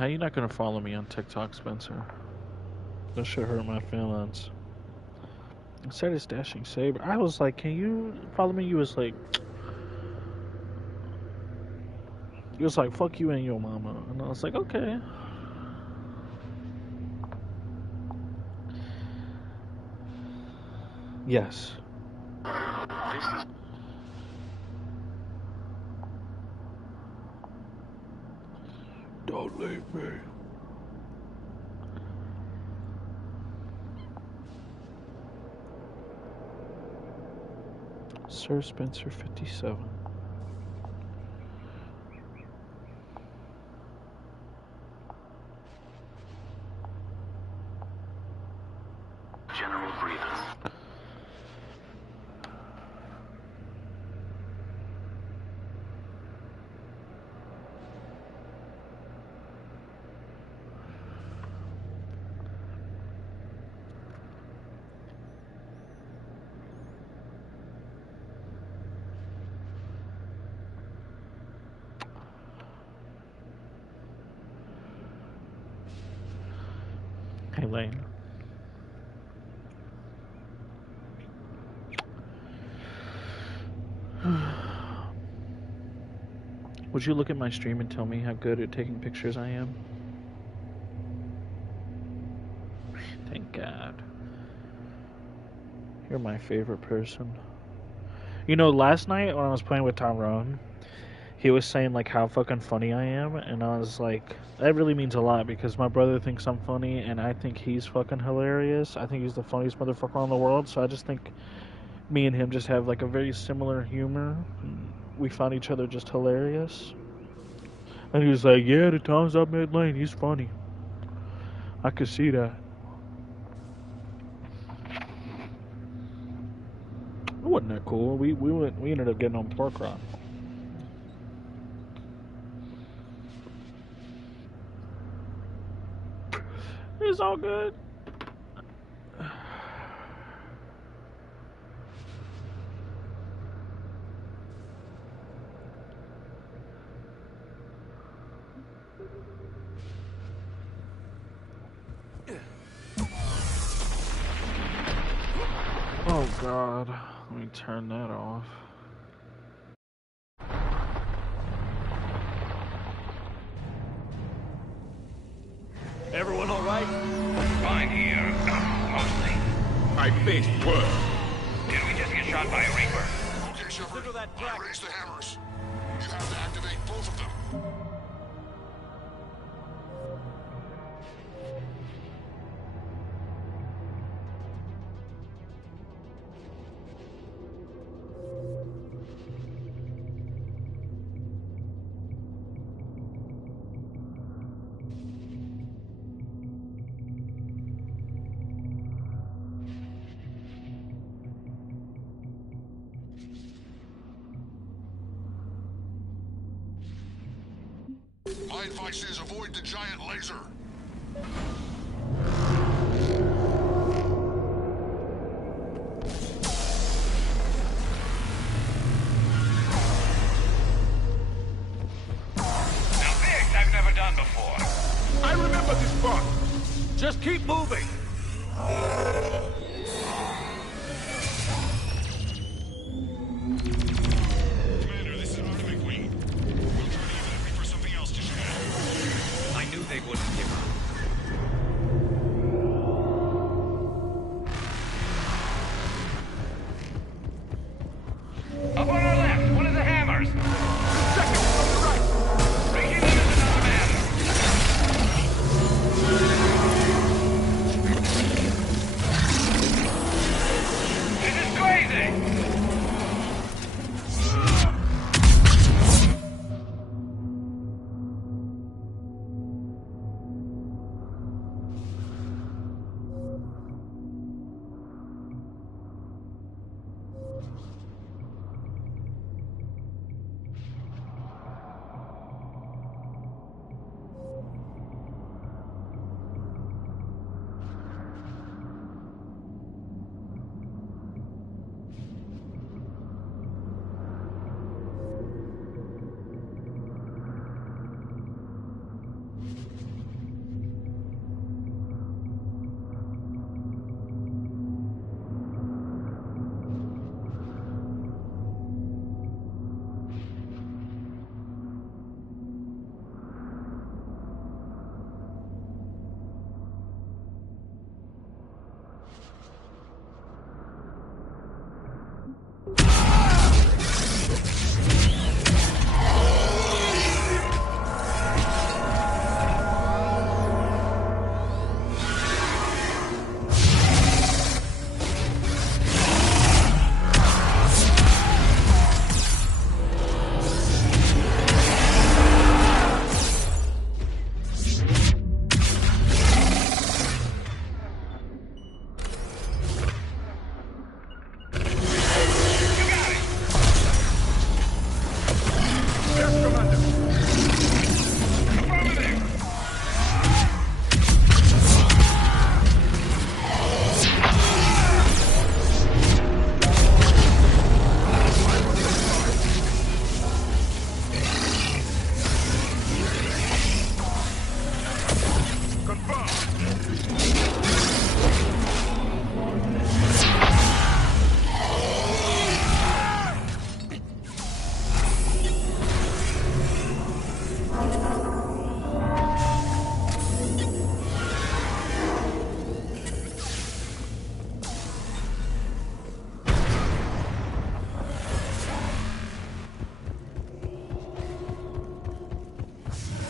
How you not gonna follow me on TikTok, Spencer? That should hurt my feelings. I started stashing Saber. I was like, can you follow me? You was like, fuck you and your mama. And I was like, okay. Yes. Don't leave me. Sir Spencer 57. General Grievous. Hey, Lane. Would you look at my stream and tell me how good at taking pictures I am? Thank God. You're my favorite person. You know, last night when I was playing with Tyrone, he was saying like how fucking funny I am, and I was like, that really means a lot because my brother thinks I'm funny, and I think he's fucking hilarious. I think he's the funniest motherfucker in the world, so I just think me and him just have like a very similar humor. We found each other just hilarious. And he was like, yeah, the times I met Lane, he's funny. I could see that. It wasn't that cool. We ended up getting on pork run. It's all good. Oh God, let me turn that off. Everyone all right? Fine here. Mostly. I faced worse. Did we just get shot by a Reaper? Okay, Shepard. Look at that track. Raise the hammers. You have to activate both of them. My advice is avoid the giant laser. Now this I've never done before. I remember this part. Just keep moving. Commander, this is Artemis Queen. We'll try to evacuate for something else to shoot. I knew they wouldn't give up. Up on our left, one of the hammers. Second from the right. Breaking in another man.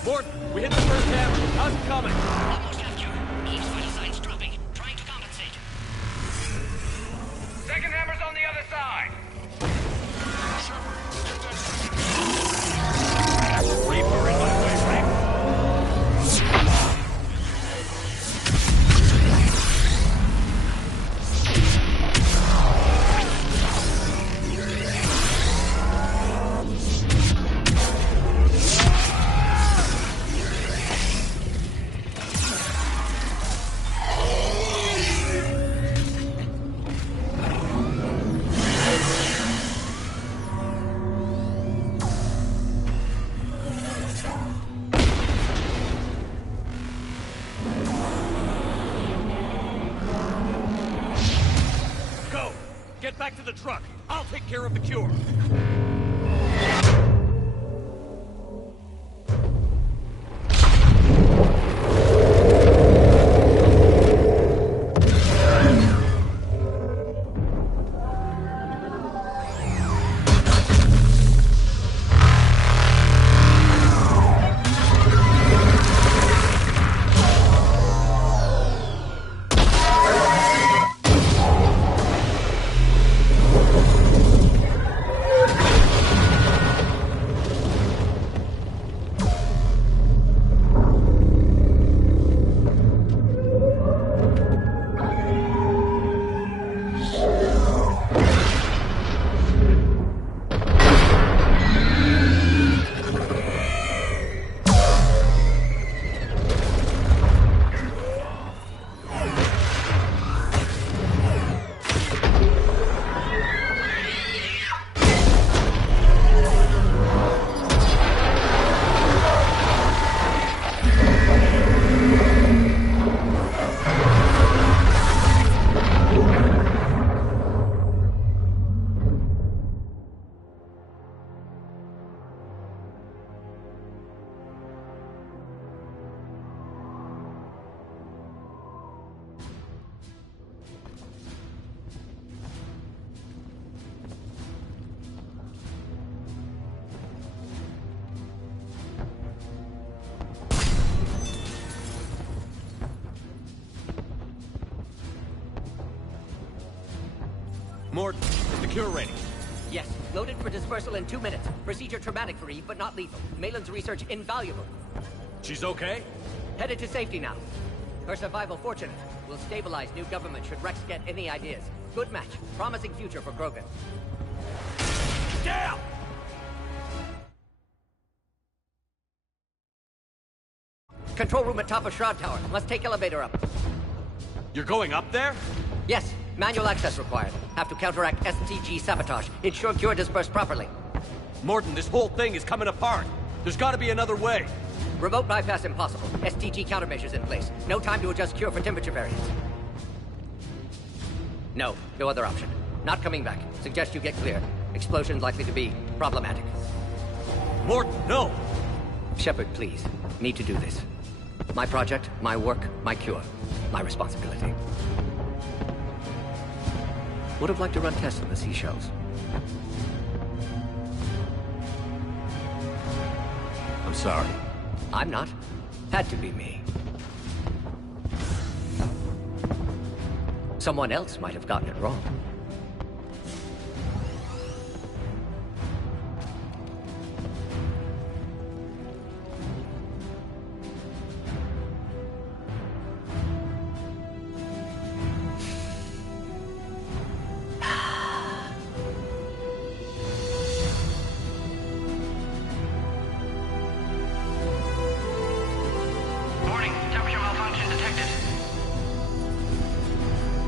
Mort, we hit the first hammer. How's it coming? Almost have cure. Keeps vital signs dropping. Trying to compensate. Second hammer's on the other side. Reaper in my way, right? Go! Get back to the truck. I'll take care of the cure. Mort, is the cure ready? Yes, loaded for dispersal in 2 minutes. Procedure traumatic for Eve, but not lethal. Malin's research invaluable. She's okay? Headed to safety now. Her survival fortunate. Will stabilize new government should Rex get any ideas. Good match. Promising future for Krogan. Damn! Control room at top of Shroud Tower. Must take elevator up. You're going up there? Yes, manual access required. Have to counteract STG sabotage. Ensure cure dispersed properly. Morton, this whole thing is coming apart. There's gotta be another way. Remote bypass impossible. STG countermeasures in place. No time to adjust cure for temperature variance. No other option. Not coming back. Suggest you get clear. Explosion likely to be problematic. Morton, no! Shepard, please. Need to do this. My project, my work, my cure. My responsibility. Would have liked to run tests on the seashells. I'm sorry. I'm not. Had to be me. Someone else might have gotten it wrong. Warning, temperature malfunction detected.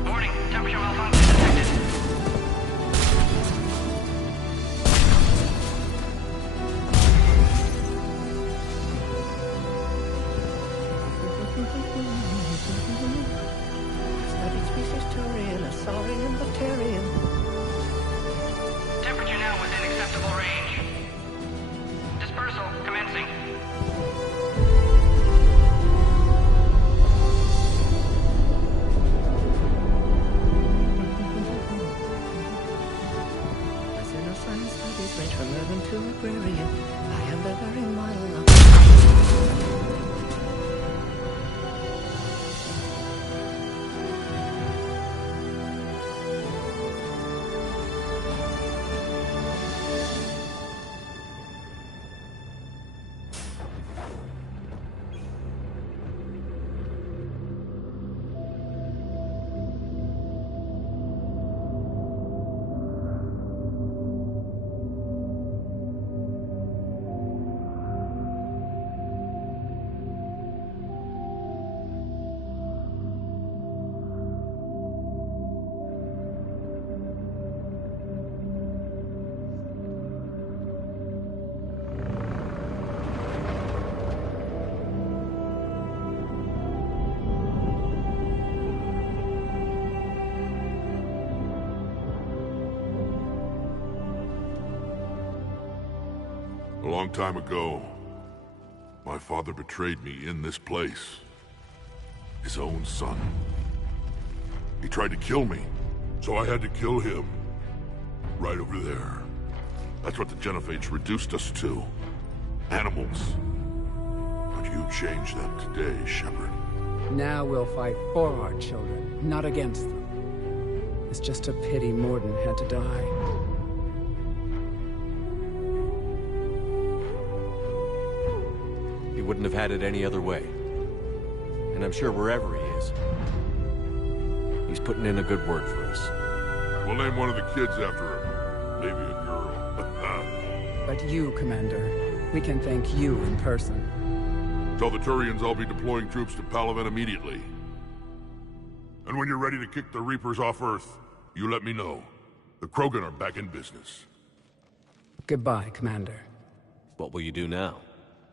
Warning, temperature malfunction detected. Temperature now within acceptable range. Dispersal commencing. Science studies range from urban to agrarian. I am the very model of A long time ago, my father betrayed me in this place. His own son. He tried to kill me, so I had to kill him. Right over there. That's what the Genophage reduced us to. Animals. But you changed that today, Shepard. Now we'll fight for our children, not against them. It's just a pity Mordin had to die. He wouldn't have had it any other way. And I'm sure wherever he is, he's putting in a good word for us. We'll name one of the kids after him. Maybe a girl. But you, Commander, we can thank you in person. Tell the Turians I'll be deploying troops to Palaven immediately. And when you're ready to kick the Reapers off Earth, you let me know. The Krogan are back in business. Goodbye, Commander. What will you do now?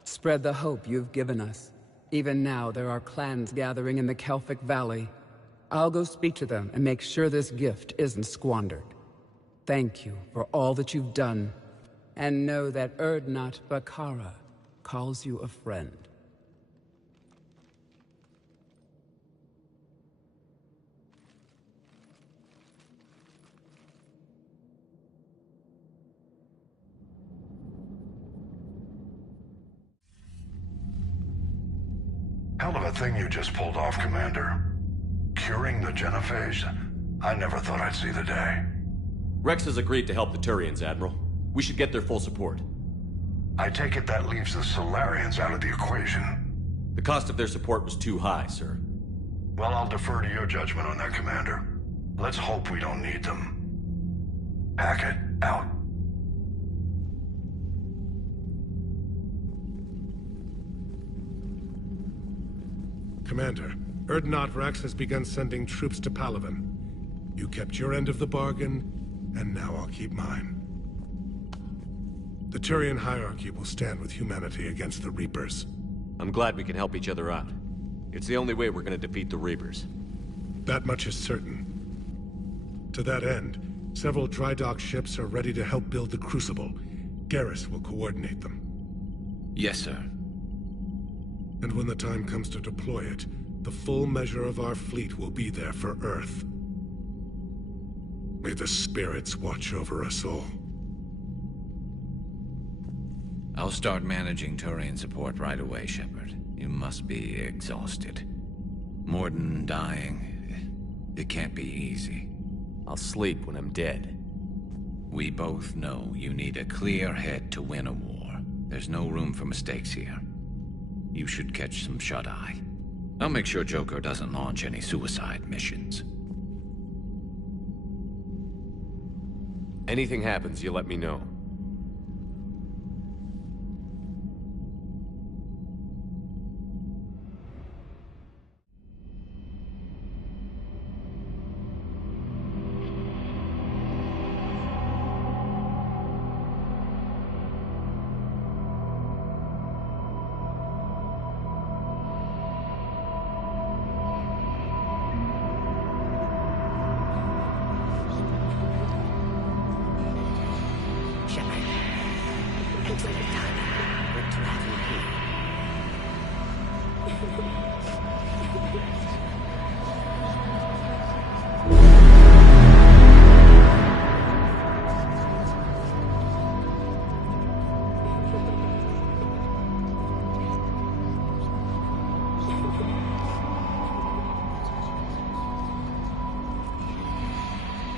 Spread the hope you've given us. Even now, there are clans gathering in the Kelphic Valley. I'll go speak to them and make sure this gift isn't squandered. Thank you for all that you've done. And know that Urdnot Bakara calls you a friend. Hell of a thing you just pulled off, Commander. Curing the Genophage? I never thought I'd see the day. Rex has agreed to help the Turians, Admiral. We should get their full support. I take it that leaves the Solarians out of the equation. The cost of their support was too high, sir. Well, I'll defer to your judgment on that, Commander. Let's hope we don't need them. Hackett, out. Commander, Urdnot Rex has begun sending troops to Palaven. You kept your end of the bargain, and now I'll keep mine. The Turian hierarchy will stand with humanity against the Reapers. I'm glad we can help each other out. It's the only way we're gonna defeat the Reapers. That much is certain. To that end, several dry dock ships are ready to help build the Crucible. Garrus will coordinate them. Yes, sir. And when the time comes to deploy it, the full measure of our fleet will be there for Earth. May the spirits watch over us all. I'll start managing Turian support right away, Shepard. You must be exhausted. Mordin dying, it can't be easy. I'll sleep when I'm dead. We both know you need a clear head to win a war. There's no room for mistakes here. You should catch some shut-eye. I'll make sure Joker doesn't launch any suicide missions. Anything happens, you let me know.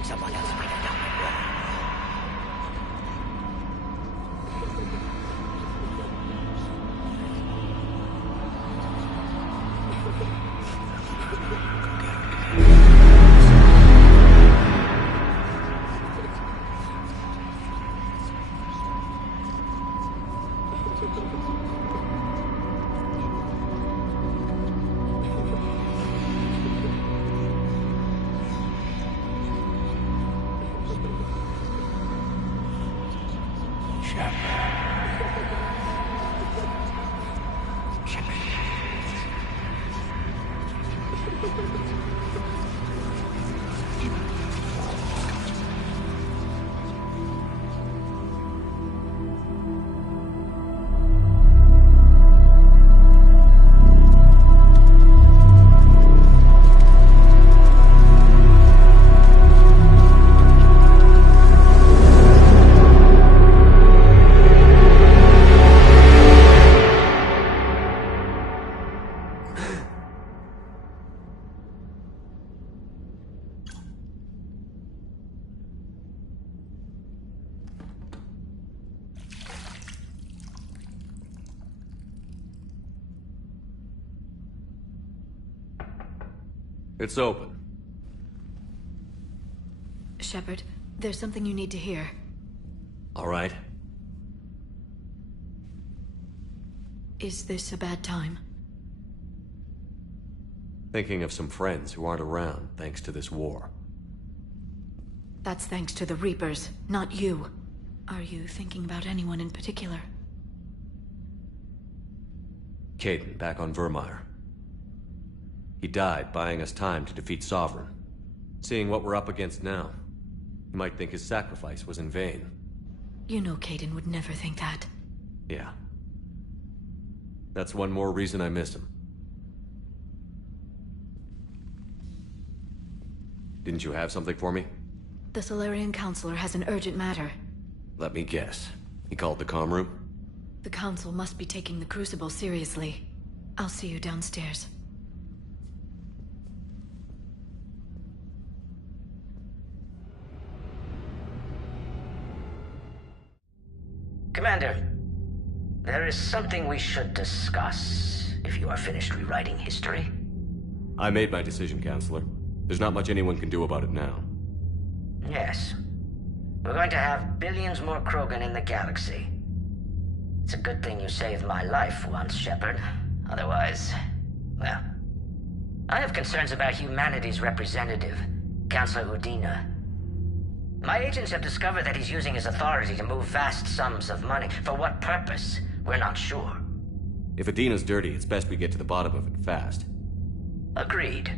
Someone else might have done it wrong. It's open. Shepard, there's something you need to hear. All right. Is this a bad time? Thinking of some friends who aren't around thanks to this war. That's thanks to the Reapers, not you. Are you thinking about anyone in particular? Kaidan, back on Virmire. He died buying us time to defeat Sovereign. Seeing what we're up against now, you might think his sacrifice was in vain. You know Kaidan would never think that. Yeah. That's one more reason I miss him. Didn't you have something for me? The Solarian Counselor has an urgent matter. Let me guess. He called the comm room? The Council must be taking the Crucible seriously. I'll see you downstairs. Commander, there is something we should discuss, if you are finished rewriting history. I made my decision, Counselor. There's not much anyone can do about it now. Yes. We're going to have billions more Krogan in the galaxy. It's a good thing you saved my life once, Shepard. Otherwise, well... I have concerns about humanity's representative, Councilor Udina. My agents have discovered that he's using his authority to move vast sums of money. For what purpose? We're not sure. If Udina's dirty, it's best we get to the bottom of it fast. Agreed.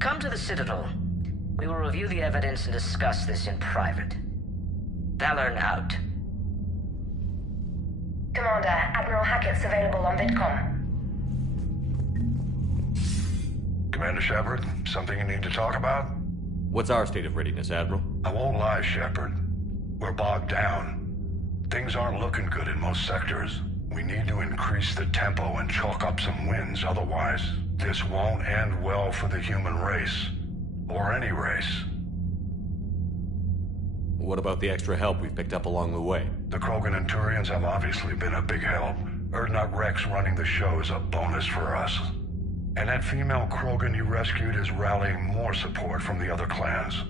Come to the Citadel. We will review the evidence and discuss this in private. Valorn out. Commander, Admiral Hackett's available on VidCom. Commander Shepard, something you need to talk about? What's our state of readiness, Admiral? I won't lie, Shepard. We're bogged down. Things aren't looking good in most sectors. We need to increase the tempo and chalk up some wins, otherwise this won't end well for the human race. Or any race. What about the extra help we've picked up along the way? The Krogan and Turians have obviously been a big help. Urdnot Rex running the show is a bonus for us. And that female Krogan you rescued is rallying more support from the other clans.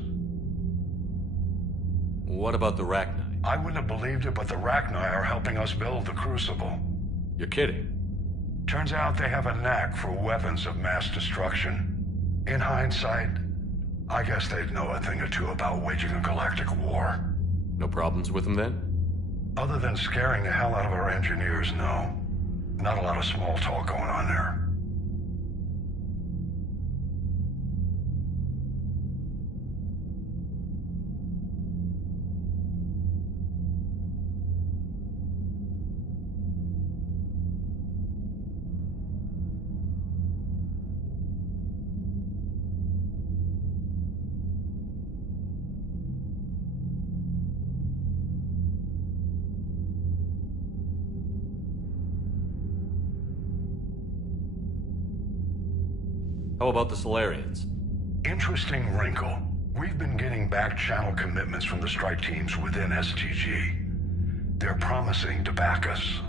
What about the Rachni? I wouldn't have believed it, but the Rachni are helping us build the Crucible. You're kidding. Turns out they have a knack for weapons of mass destruction. In hindsight, I guess they'd know a thing or two about waging a galactic war. No problems with them then? Other than scaring the hell out of our engineers, no. Not a lot of small talk going on there. How about the Solarians? Interesting wrinkle. We've been getting back-channel commitments from the strike teams within STG. They're promising to back us.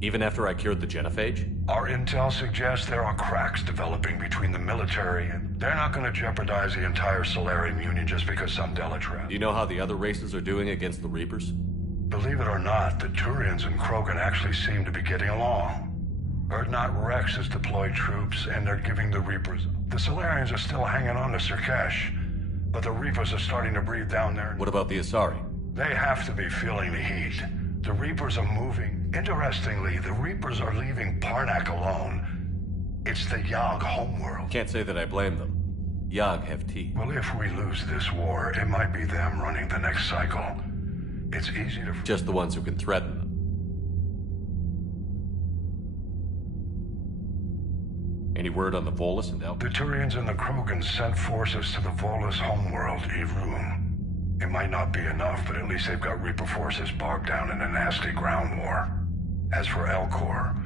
Even after I cured the genophage? Our intel suggests there are cracks developing between the military, and they're not going to jeopardize the entire Solarian Union just because some Delatrap. Do you know how the other races are doing against the Reapers? Believe it or not, the Turians and Krogan actually seem to be getting along. Urdnot Rex has deployed troops, and they're giving the Reapers... The Solarians are still hanging on to Surkesh, but the Reapers are starting to breathe down there. What about the Asari? They have to be feeling the heat. The Reapers are moving. Interestingly, the Reapers are leaving Parnack alone. It's the Yogg homeworld. Can't say that I blame them. Yogg have teeth. Well, if we lose this war, it might be them running the next cycle. It's easy to... Just the ones who can threaten them. Any word on the Volus and Elk? The Turians and the Krogan sent forces to the Volus homeworld, Irun. It might not be enough, but at least they've got Reaper forces bogged down in a nasty ground war. As for Elcor,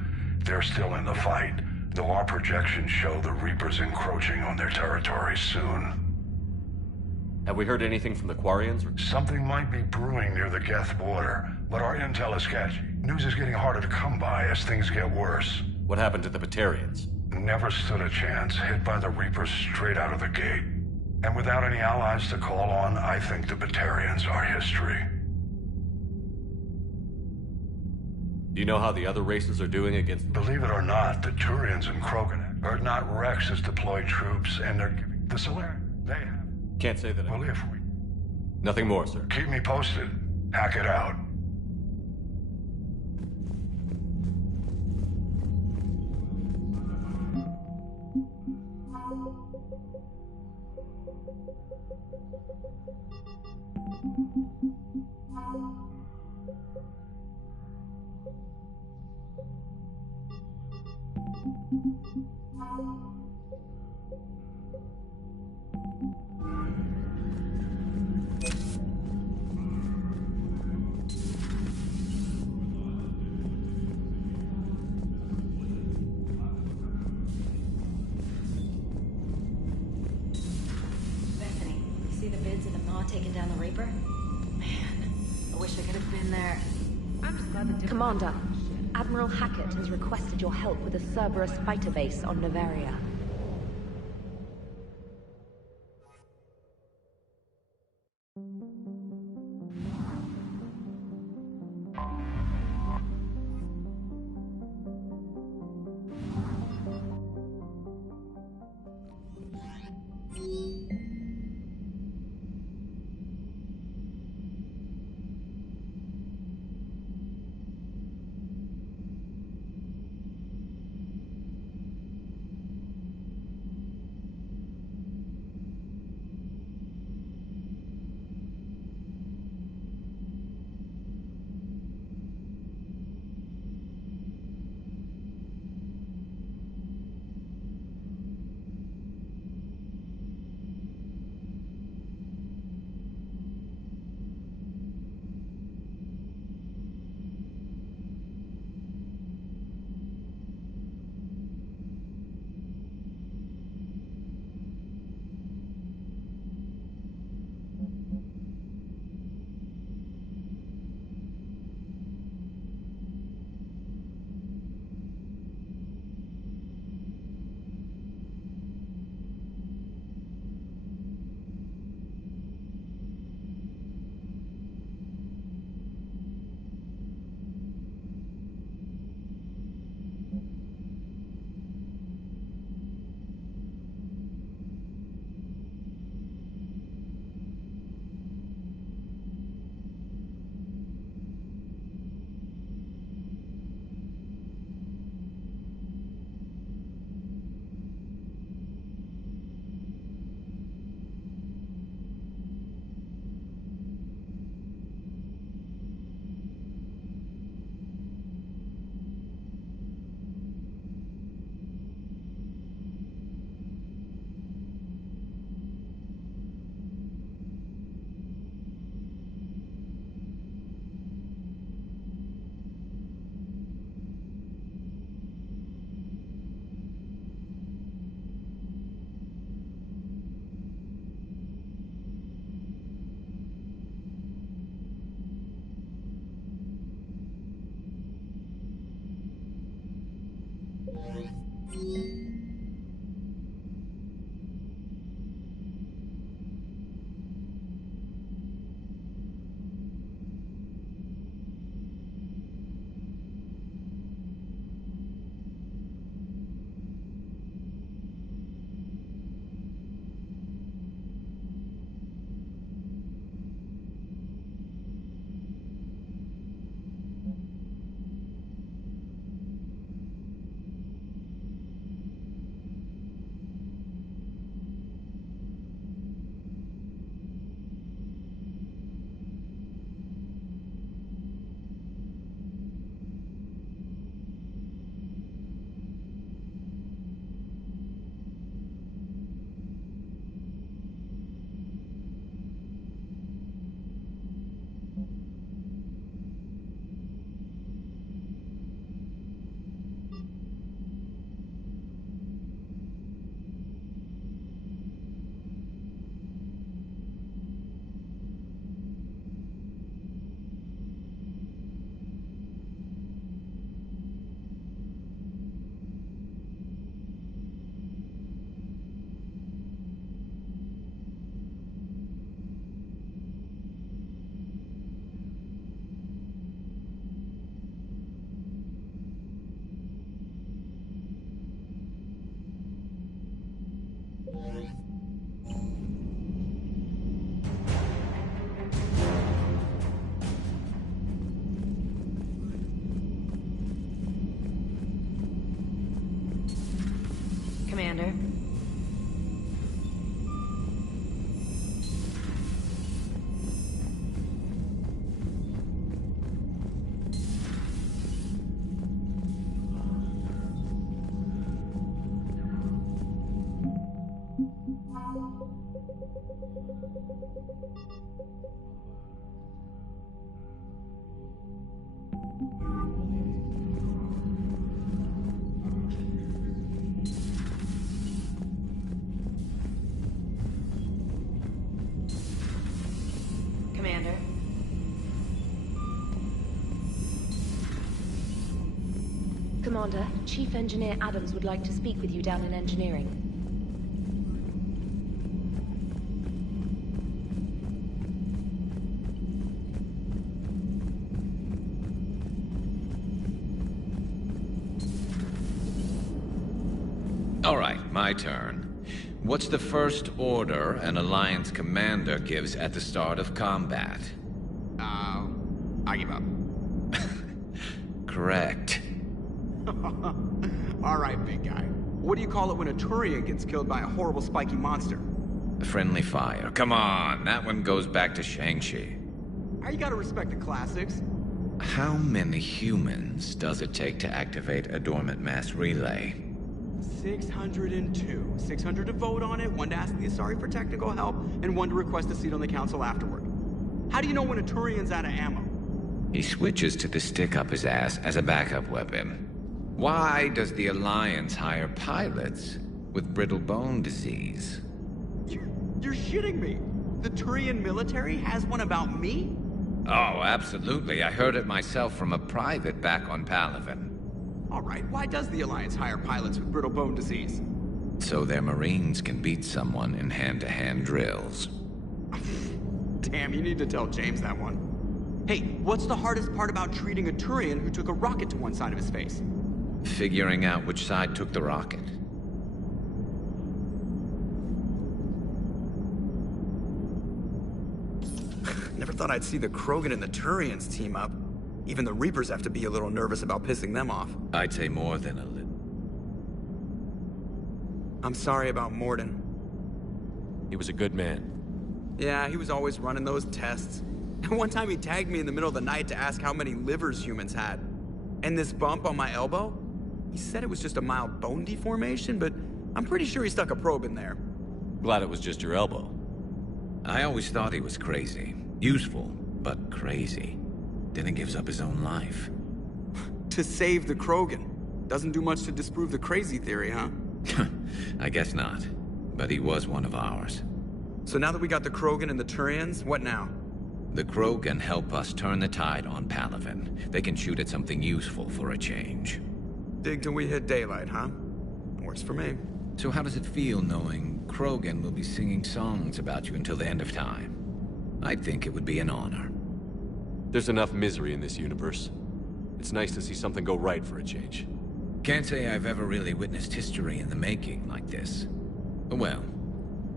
they're still in the fight, though our projections show the Reapers encroaching on their territory soon. Have we heard anything from the Quarians? Something might be brewing near the Geth border, but our intel is sketchy. News is getting harder to come by as things get worse. What happened to the Batarians? Never stood a chance, hit by the Reapers straight out of the gate. And without any allies to call on, I think the Batarians are history. Do you know how the other races are doing against... Believe it or not, the Turians and Krogan, or not Rex, has deployed troops, and they're giving the Solari. They have. Can't say that Well, if we... Nothing more, sir. Keep me posted. Hack it out. Bethany, you see the vids of the Maw taking down the Reaper? Man, I wish I could have been there. I'm just glad the Commander, Admiral Hackett has requested your help with a Cerberus fighter base on Noveria. Commander. Commander, Chief Engineer Adams would like to speak with you down in engineering. All right, my turn. What's the first order an Alliance commander gives at the start of combat? I give up. Correct. All right, big guy. What do you call it when a Turian gets killed by a horrible spiky monster? Friendly fire. Come on, that one goes back to Shang-Chi. You gotta respect the classics. How many humans does it take to activate a dormant mass relay? 602. 600 to vote on it, 1 to ask the Asari for technical help, and 1 to request a seat on the council afterward. How do you know when a Turian's out of ammo? He switches to the stick up his ass as a backup weapon. Why does the Alliance hire pilots with brittle bone disease? You're shitting me. The Turian military has one about me? Oh, absolutely. I heard it myself from a private back on Palaven. All right, why does the Alliance hire pilots with brittle bone disease? So their Marines can beat someone in hand-to-hand drills. Damn, you need to tell James that one. Hey, what's the hardest part about treating a Turian who took a rocket to one side of his face? Figuring out which side took the rocket. Never thought I'd see the Krogan and the Turians team up. Even the Reapers have to be a little nervous about pissing them off. I'd say more than a little. I'm sorry about Mordin. He was a good man. Yeah, he was always running those tests. And one time he tagged me in the middle of the night to ask how many livers humans had. And this bump on my elbow? He said it was just a mild bone deformation, but I'm pretty sure he stuck a probe in there. Glad it was just your elbow. I always thought he was crazy. Useful, but crazy. Then he gives up his own life. To save the Krogan. Doesn't do much to disprove the crazy theory, huh? I guess not. But he was one of ours. So now that we got the Krogan and the Turians, what now? The Krogan help us turn the tide on Palaven. They can shoot at something useful for a change. Dig till we hit daylight, huh? Works for me. So how does it feel knowing Krogan will be singing songs about you until the end of time? I think it would be an honor. There's enough misery in this universe. It's nice to see something go right for a change. Can't say I've ever really witnessed history in the making like this. Well,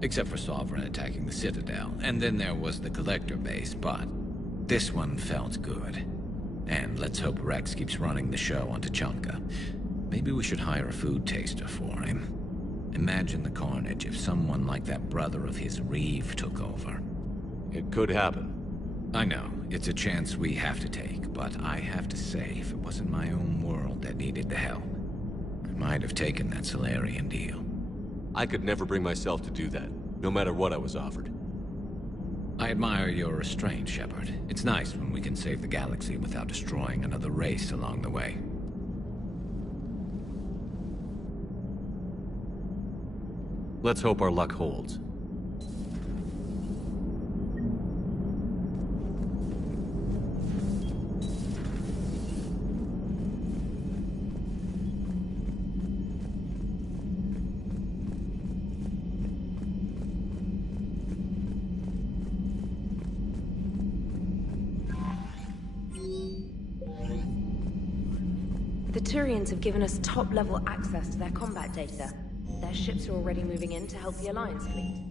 except for Sovereign attacking the Citadel, and then there was the Collector base, but this one felt good. And let's hope Rex keeps running the show on Tuchanka. Maybe we should hire a food taster for him. Imagine the carnage if someone like that brother of his, Reeve, took over. It could happen. I know, it's a chance we have to take, but I have to say, if it wasn't my own world that needed the help, I might have taken that Salarian deal. I could never bring myself to do that, no matter what I was offered. I admire your restraint, Shepard. It's nice when we can save the galaxy without destroying another race along the way. Let's hope our luck holds. The Turians have given us top-level access to their combat data. Their ships are already moving in to help the Alliance fleet.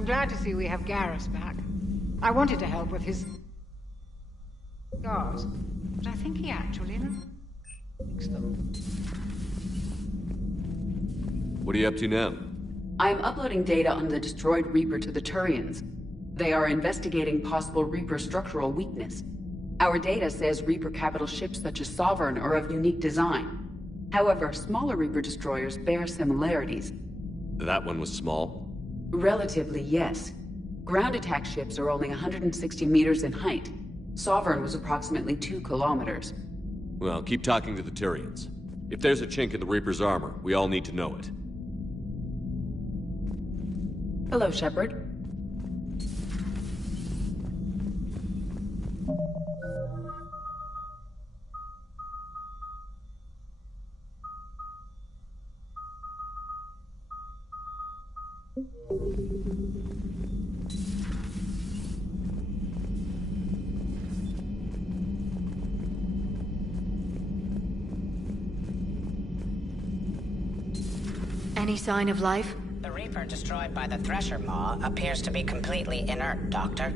I'm glad to see we have Garrus back. I wanted to help with his scars, but I think he actually fixed them. What are you up to now? I am uploading data on the destroyed Reaper to the Turians. They are investigating possible Reaper structural weakness. Our data says Reaper capital ships such as Sovereign are of unique design. However, smaller Reaper destroyers bear similarities. That one was small? Relatively, yes. Ground attack ships are only 160 meters in height. Sovereign was approximately 2 kilometers. Well, keep talking to the Turians. If there's a chink in the Reaper's armor, we all need to know it. Hello, Shepard. Any sign of life? The Reaper destroyed by the Thresher Maw appears to be completely inert, Doctor.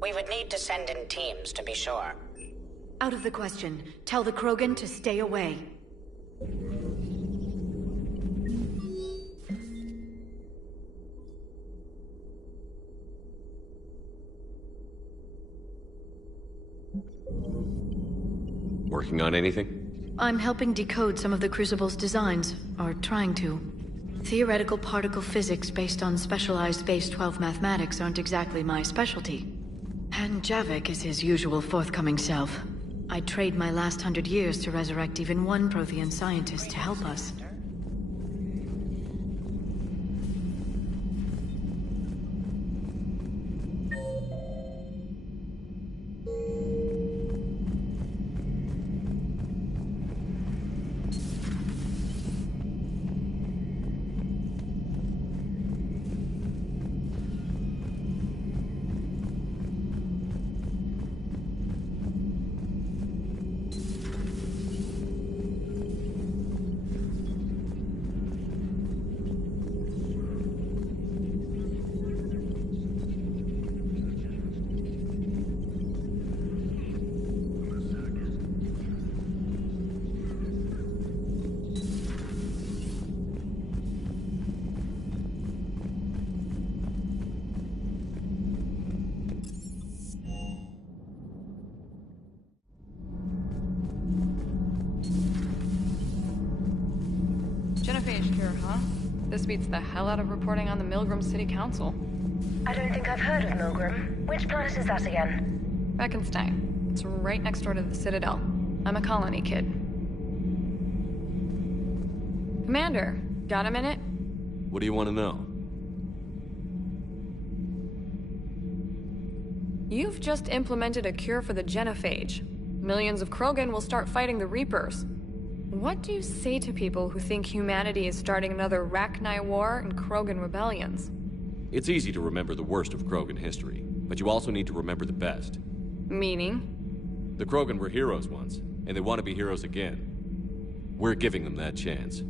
We would need to send in teams to be sure. Out of the question. Tell the Krogan to stay away. Working on anything? I'm helping decode some of the Crucible's designs, or trying to. Theoretical particle physics based on specialized Base 12 mathematics aren't exactly my specialty. And Javik is his usual forthcoming self. I'd trade my last 100 years to resurrect even one Prothean scientist to help us. Genophage cure, huh? This beats the hell out of reporting on the Milgram City Council. I don't think I've heard of Milgram. Which planet is that again? Beckenstein. It's right next door to the Citadel. I'm a colony kid. Commander, got a minute? What do you want to know? You've just implemented a cure for the genophage. Millions of Krogan will start fighting the Reapers. What do you say to people who think humanity is starting another Rachni War and Krogan rebellions? It's easy to remember the worst of Krogan history, but you also need to remember the best. Meaning? The Krogan were heroes once, and they want to be heroes again. We're giving them that chance.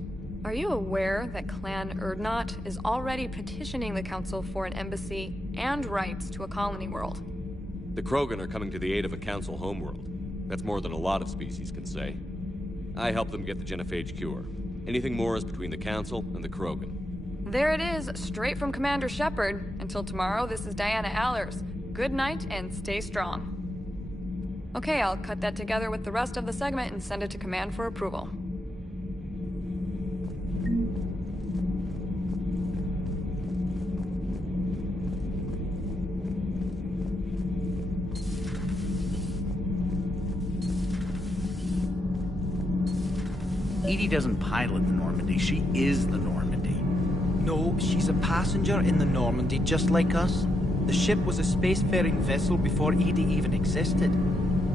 Are you aware that Clan Urdnot is already petitioning the Council for an embassy and rights to a colony world? The Krogan are coming to the aid of a Council homeworld. That's more than a lot of species can say. I helped them get the genophage cure. Anything more is between the Council and the Krogan. There it is, straight from Commander Shepard. Until tomorrow, this is Diana Allers. Good night and stay strong. Okay, I'll cut that together with the rest of the segment and send it to Command for approval. EDI doesn't pilot the Normandy, she is the Normandy. No, she's a passenger in the Normandy, just like us. The ship was a spacefaring vessel before EDI even existed.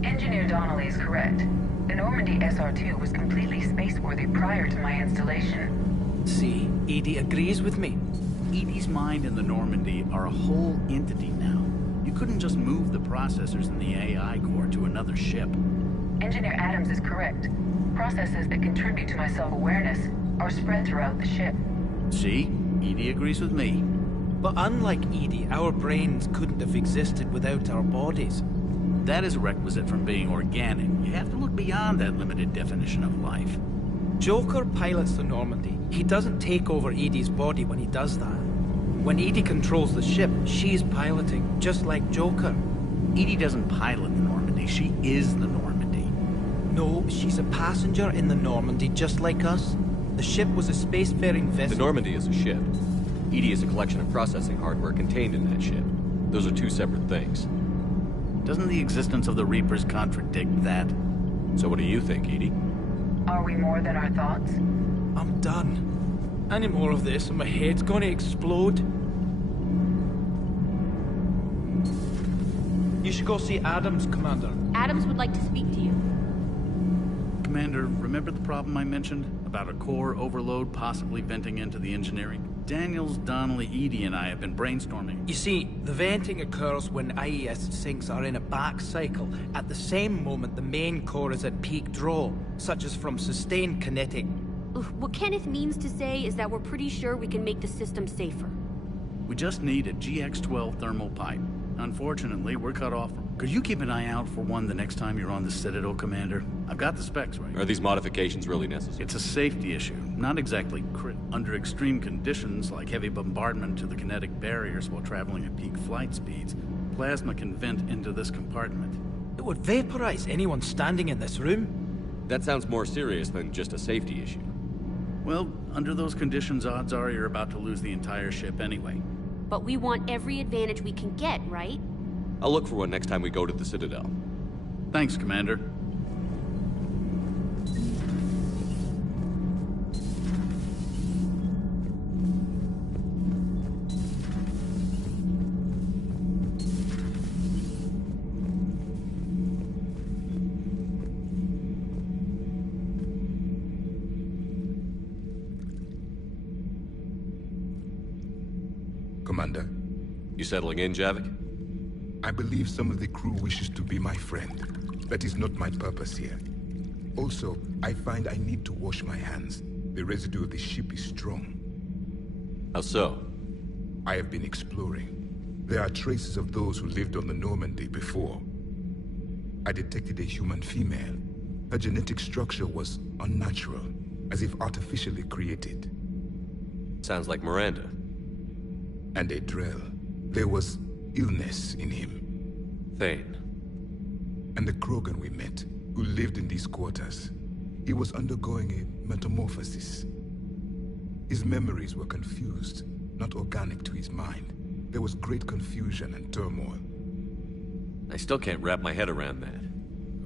Engineer Donnelly is correct. The Normandy SR-2 was completely spaceworthy prior to my installation. See, EDI agrees with me. EDI's mind and the Normandy are a whole entity now. You couldn't just move the processors in the AI core to another ship. Engineer Adams is correct. Processes that contribute to my self-awareness are spread throughout the ship. See? EDI agrees with me. But unlike EDI, our brains couldn't have existed without our bodies. That is a requisite from being organic. You have to look beyond that limited definition of life. Joker pilots the Normandy. He doesn't take over EDI's body when he does that. When EDI controls the ship, she's piloting, just like Joker. EDI doesn't pilot the Normandy, she is the Normandy. No, she's a passenger in the Normandy, just like us. The ship was a spacefaring vessel. The Normandy is a ship. EDI is a collection of processing hardware contained in that ship. Those are two separate things. Doesn't the existence of the Reapers contradict that? So what do you think, EDI? Are we more than our thoughts? I'm done. Any more of this and my head's gonna explode. You should go see Adams, Commander. Adams would like to speak to you. Commander, remember the problem I mentioned? About a core overload possibly venting into the engineering? Daniels, Donnelly, Edie, and I have been brainstorming. You see, the venting occurs when IES sinks are in a back cycle. At the same moment, the main core is at peak draw, such as from sustained kinetic. What Kenneth means to say is that we're pretty sure we can make the system safer. We just need a GX-12 thermal pipe. Unfortunately, we're cut off. Could you keep an eye out for one the next time you're on the Citadel, Commander? I've got the specs right. Are these modifications really necessary? It's a safety issue, not exactly under extreme conditions like heavy bombardment to the kinetic barriers while traveling at peak flight speeds, plasma can vent into this compartment. It would vaporize anyone standing in this room. That sounds more serious than just a safety issue. Well, under those conditions, odds are you're about to lose the entire ship anyway. But we want every advantage we can get, right? I'll look for one next time we go to the Citadel. Thanks, Commander. Commander. You settling in, Javik? I believe some of the crew wishes to be my friend. That is not my purpose here. Also, I find I need to wash my hands. The residue of the ship is strong. How so? I have been exploring. There are traces of those who lived on the Normandy before. I detected a human female. Her genetic structure was unnatural, as if artificially created. Sounds like Miranda. And a Drell. There was illness in him. Thane. And the Krogan we met, who lived in these quarters. He was undergoing a metamorphosis. His memories were confused, not organic to his mind. There was great confusion and turmoil. I still can't wrap my head around that.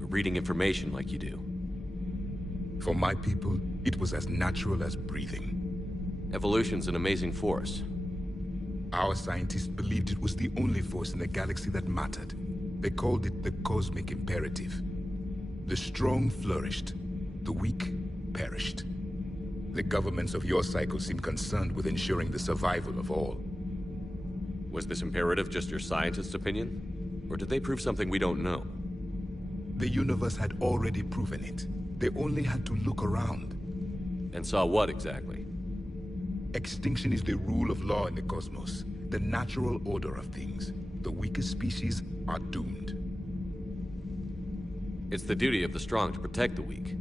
Reading information like you do. For my people, it was as natural as breathing. Evolution's an amazing force. Our scientists believed it was the only force in the galaxy that mattered. They called it the cosmic imperative. The strong flourished, the weak perished. The governments of your cycle seem concerned with ensuring the survival of all. Was this imperative just your scientist's opinion? Or did they prove something we don't know? The universe had already proven it. They only had to look around. And saw what exactly? Extinction is the rule of law in the cosmos, the natural order of things. The weakest species are doomed. It's the duty of the strong to protect the weak.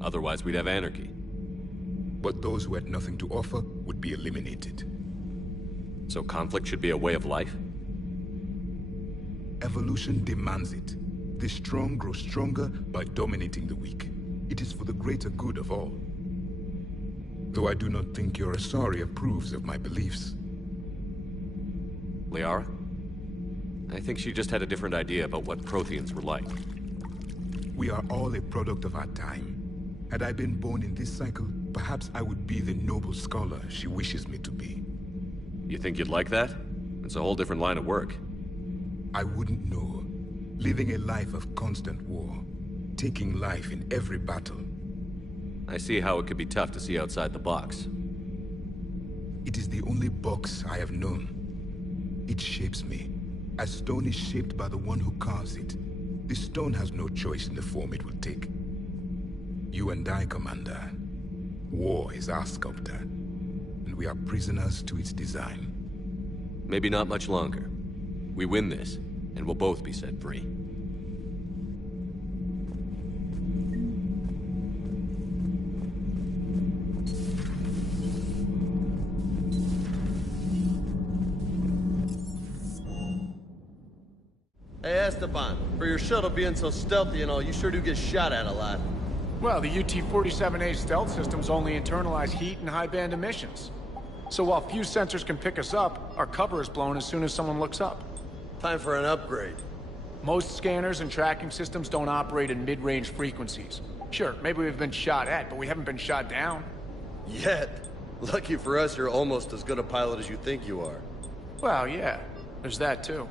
Otherwise, we'd have anarchy. But those who had nothing to offer would be eliminated. So conflict should be a way of life? Evolution demands it. The strong grow stronger by dominating the weak. It is for the greater good of all. Though I do not think your Asari approves of my beliefs. Liara? I think she just had a different idea about what Protheans were like. We are all a product of our time. Had I been born in this cycle, perhaps I would be the noble scholar she wishes me to be. You think you'd like that? It's a whole different line of work. I wouldn't know. Living a life of constant war. Taking life in every battle. I see how it could be tough to see outside the box. It is the only box I have known. It shapes me, as stone is shaped by the one who carves it. This stone has no choice in the form it will take. You and I, Commander. War is our sculptor, and we are prisoners to its design. Maybe not much longer. We win this, and we'll both be set free. Hey, Esteban, for your shuttle being so stealthy and all, you sure do get shot at a lot. Well, the UT-47A stealth systems only internalize heat and high-band emissions. So while few sensors can pick us up, our cover is blown as soon as someone looks up. Time for an upgrade. Most scanners and tracking systems don't operate in mid-range frequencies. Sure, maybe we've been shot at, but we haven't been shot down. Yet. Lucky for us, you're almost as good a pilot as you think you are. Well, yeah. There's that, too.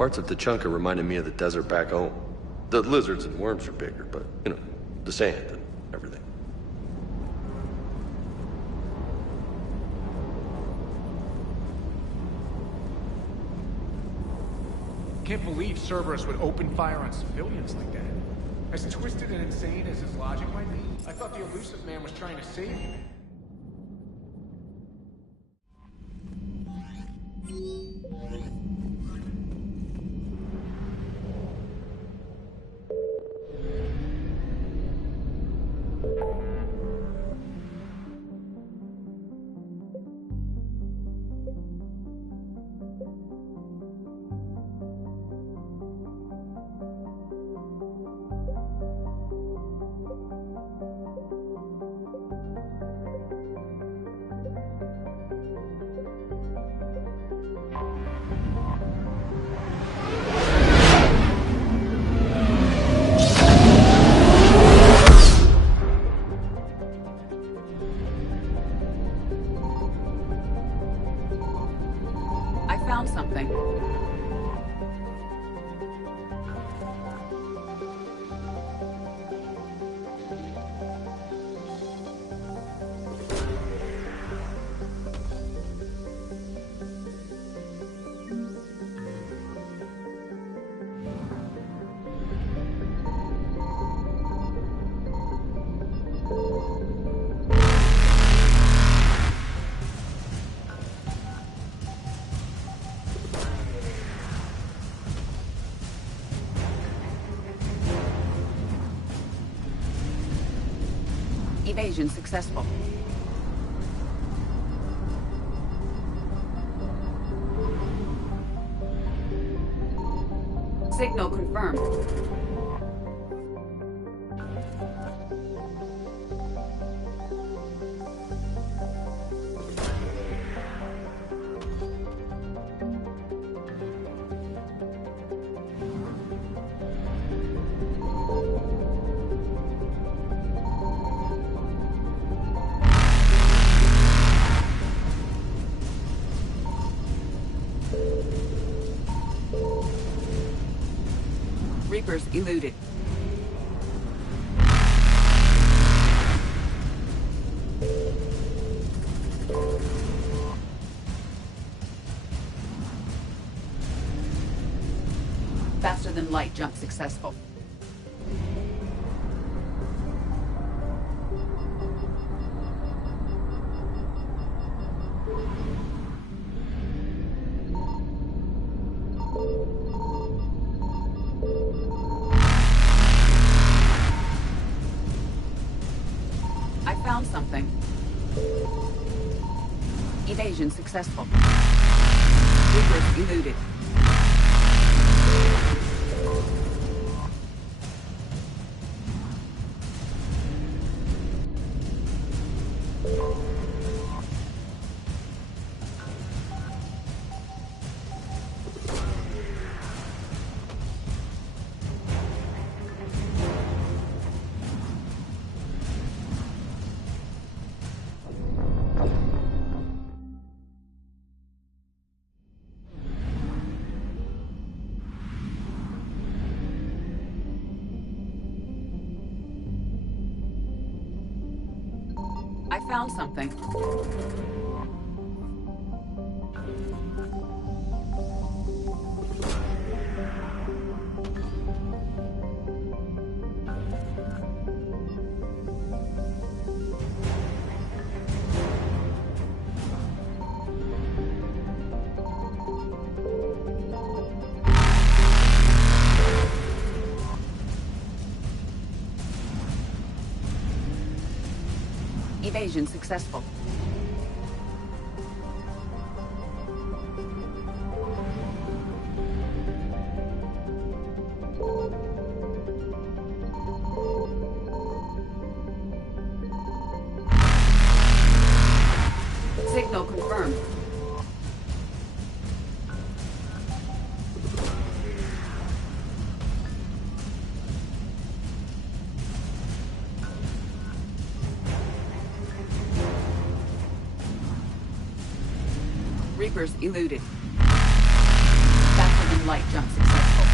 Parts of Tuchanka reminded me of the desert back home. The lizards and worms are bigger, but, you know, the sand and everything. Can't believe Cerberus would open fire on civilians like that. As twisted and insane as his logic might be, I thought the Elusive Man was trying to save you. Evasion successful. Signal confirmed. Reapers eluded. Faster than light jump successful. I found something. Evasion successful. Reapers eluded. I found something. Evasion successful. Signal confirmed. Reapers eluded. Faster than light jump successful.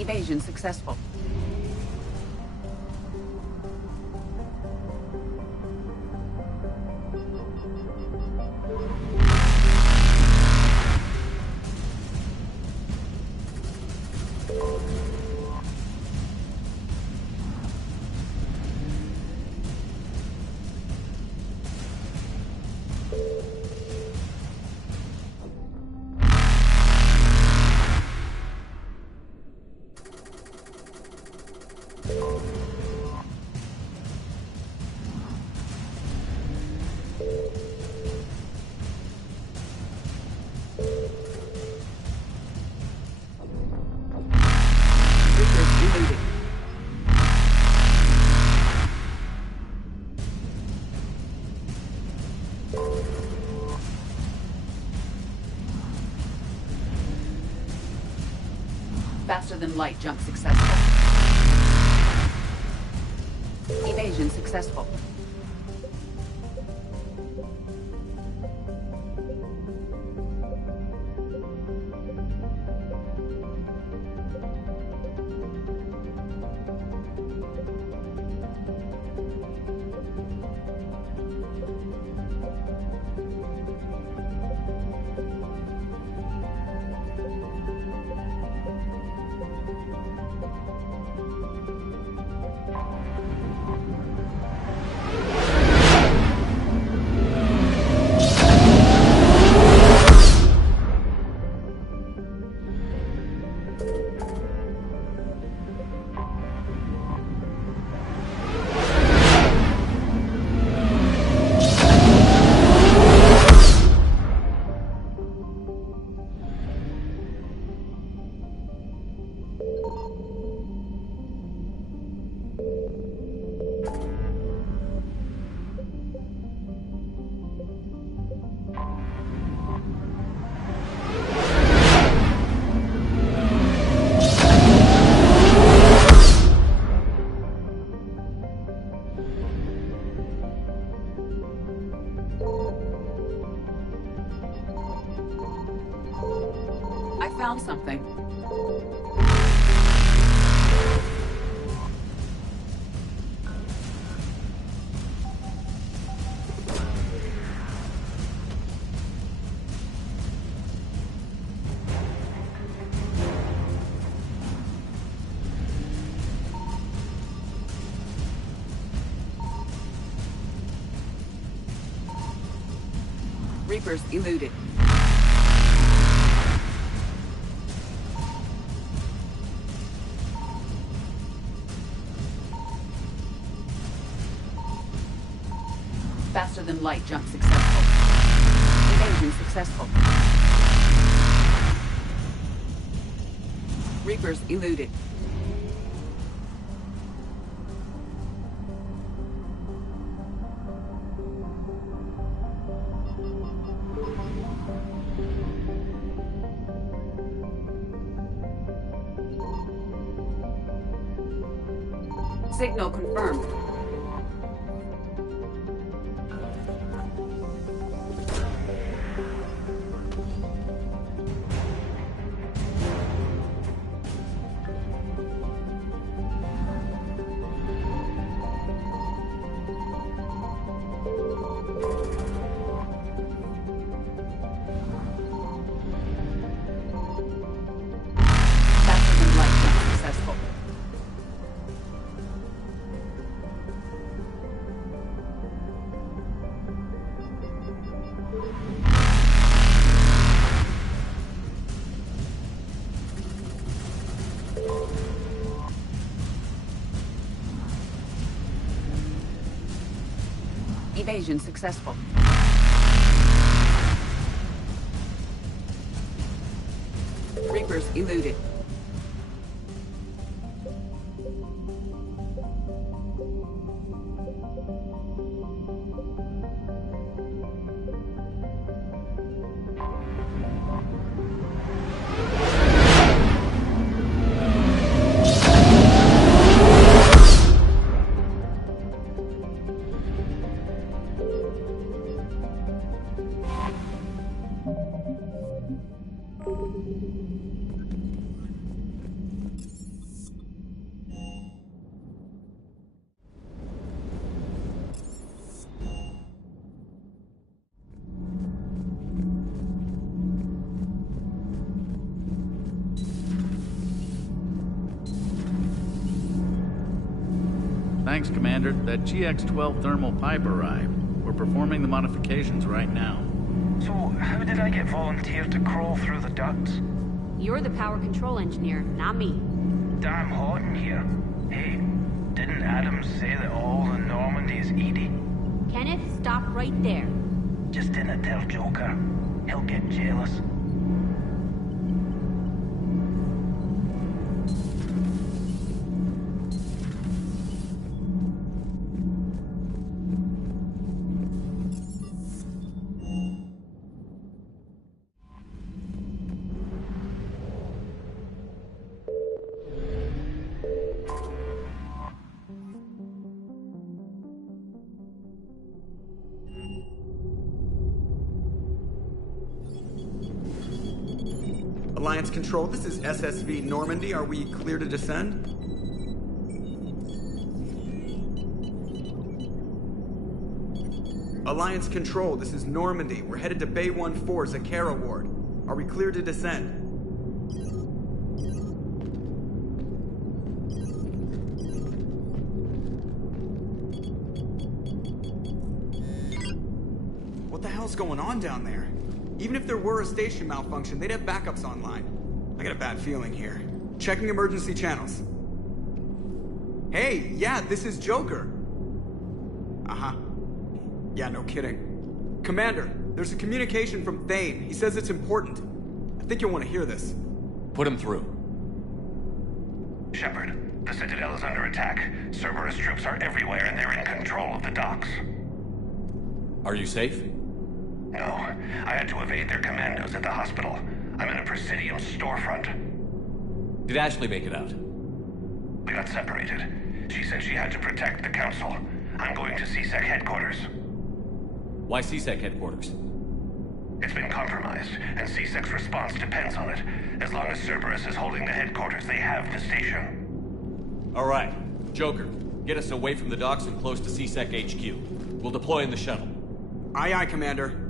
Evasion successful. Faster than light jump successful. Evasion successful. found something. Reapers eluded. Faster than light jump successful. Evasion successful. Reapers eluded. Signal confirmed. Faster than light jump successful. Evasion successful. Reapers eluded. Thanks, Commander. That GX-12 thermal pipe arrived. We're performing the modifications right now. So, how did I get volunteered to crawl through the ducts? You're the power control engineer, not me. Damn hot in here. Hey, didn't Adams say that all the Normandy is Edie? Kenneth, stop right there. Just didn't tell Joker. He'll get jealous. Alliance Control, this is SSV Normandy. Are we clear to descend? Alliance Control, this is Normandy. We're headed to Bay 1-4, Zakara Ward. Are we clear to descend? What the hell's going on down there? Even if there were a station malfunction, they'd have backups online. I got a bad feeling here. Checking emergency channels. Hey, yeah, this is Joker. Uh-huh. Yeah, no kidding. Commander, there's a communication from Thane. He says it's important. I think you'll want to hear this. Put him through. Shepard, the Citadel is under attack. Cerberus troops are everywhere and they're in control of the docks. Are you safe? No, I had to evade their commandos at the hospital. I'm in a Presidium storefront. Did Ashley make it out? We got separated. She said she had to protect the Council. I'm going to CSEC headquarters. Why CSEC headquarters? It's been compromised, and C-Sec's response depends on it. As long as Cerberus is holding the headquarters, they have the station. All right. Joker, get us away from the docks and close to C-Sec HQ. We'll deploy in the shuttle. Aye, aye, Commander.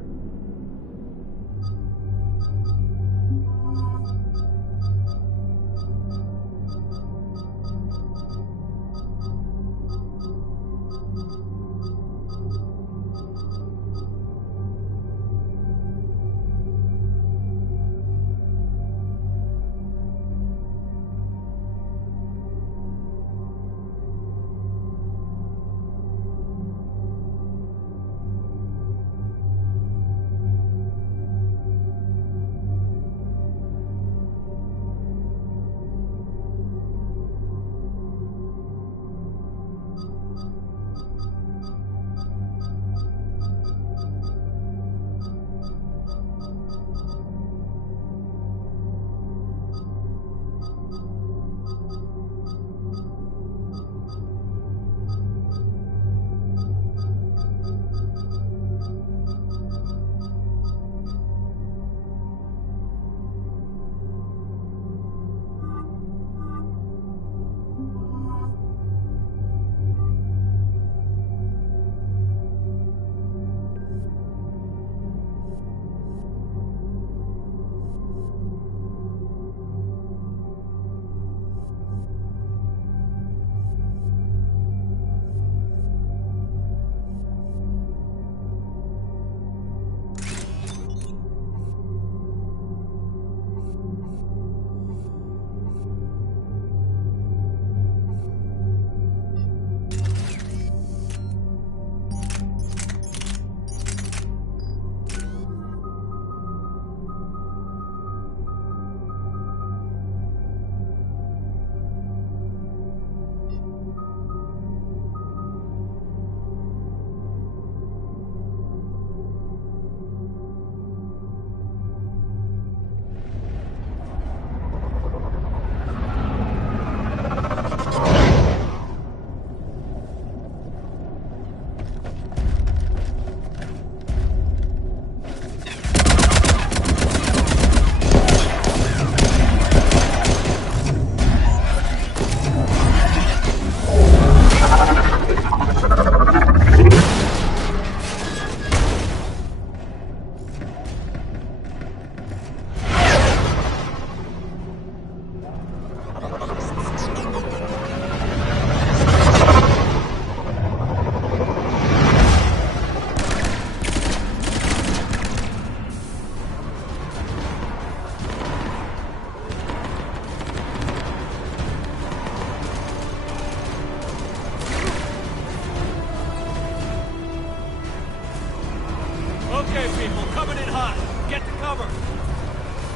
Okay, people, coming in hot. Get to cover.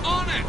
On it!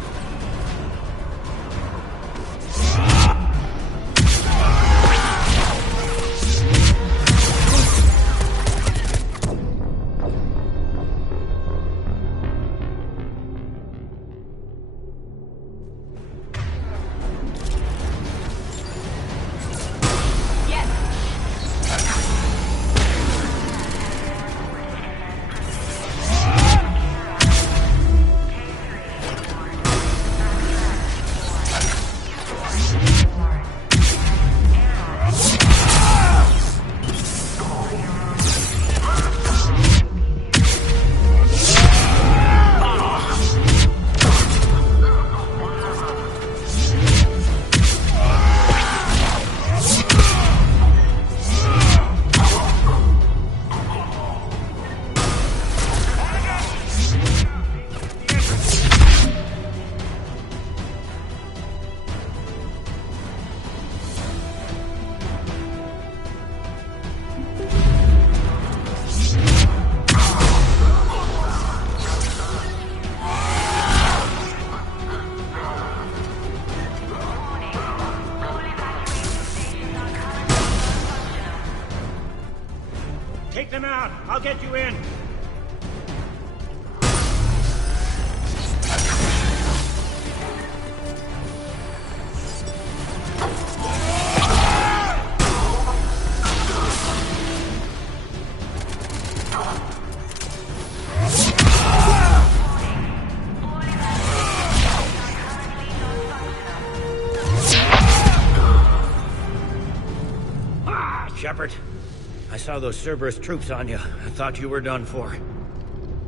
saw those Cerberus troops on you, I thought you were done for.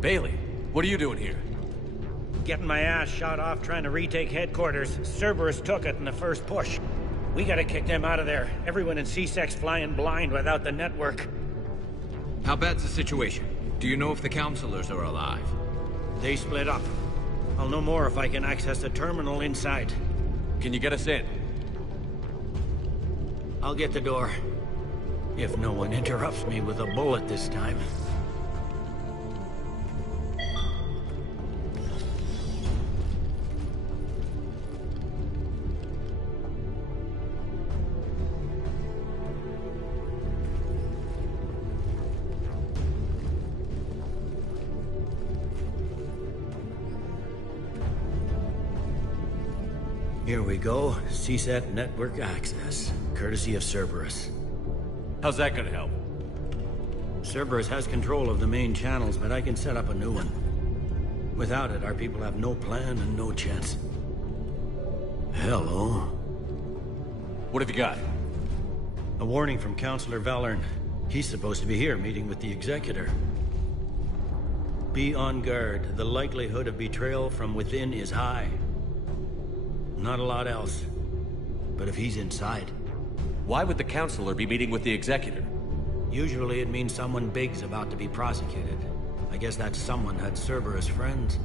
Bailey, what are you doing here? Getting my ass shot off trying to retake headquarters. Cerberus took it in the first push. We gotta kick them out of there. Everyone in C-Sec's flying blind without the network. How bad's the situation? Do you know if the counselors are alive? They split up. I'll know more if I can access the terminal inside. Can you get us in? I'll get the door. If no one interrupts me with a bullet this time. Here we go. CSAT network access, courtesy of Cerberus. How's that gonna help? Cerberus has control of the main channels, but I can set up a new one. Without it, our people have no plan and no chance. Hello. What have you got? A warning from Counselor Valern. He's supposed to be here meeting with the Executor. Be on guard. The likelihood of betrayal from within is high. Not a lot else. But if he's inside... Why would the Counselor be meeting with the Executor? Usually it means someone big's about to be prosecuted. I guess that someone had Cerberus friends.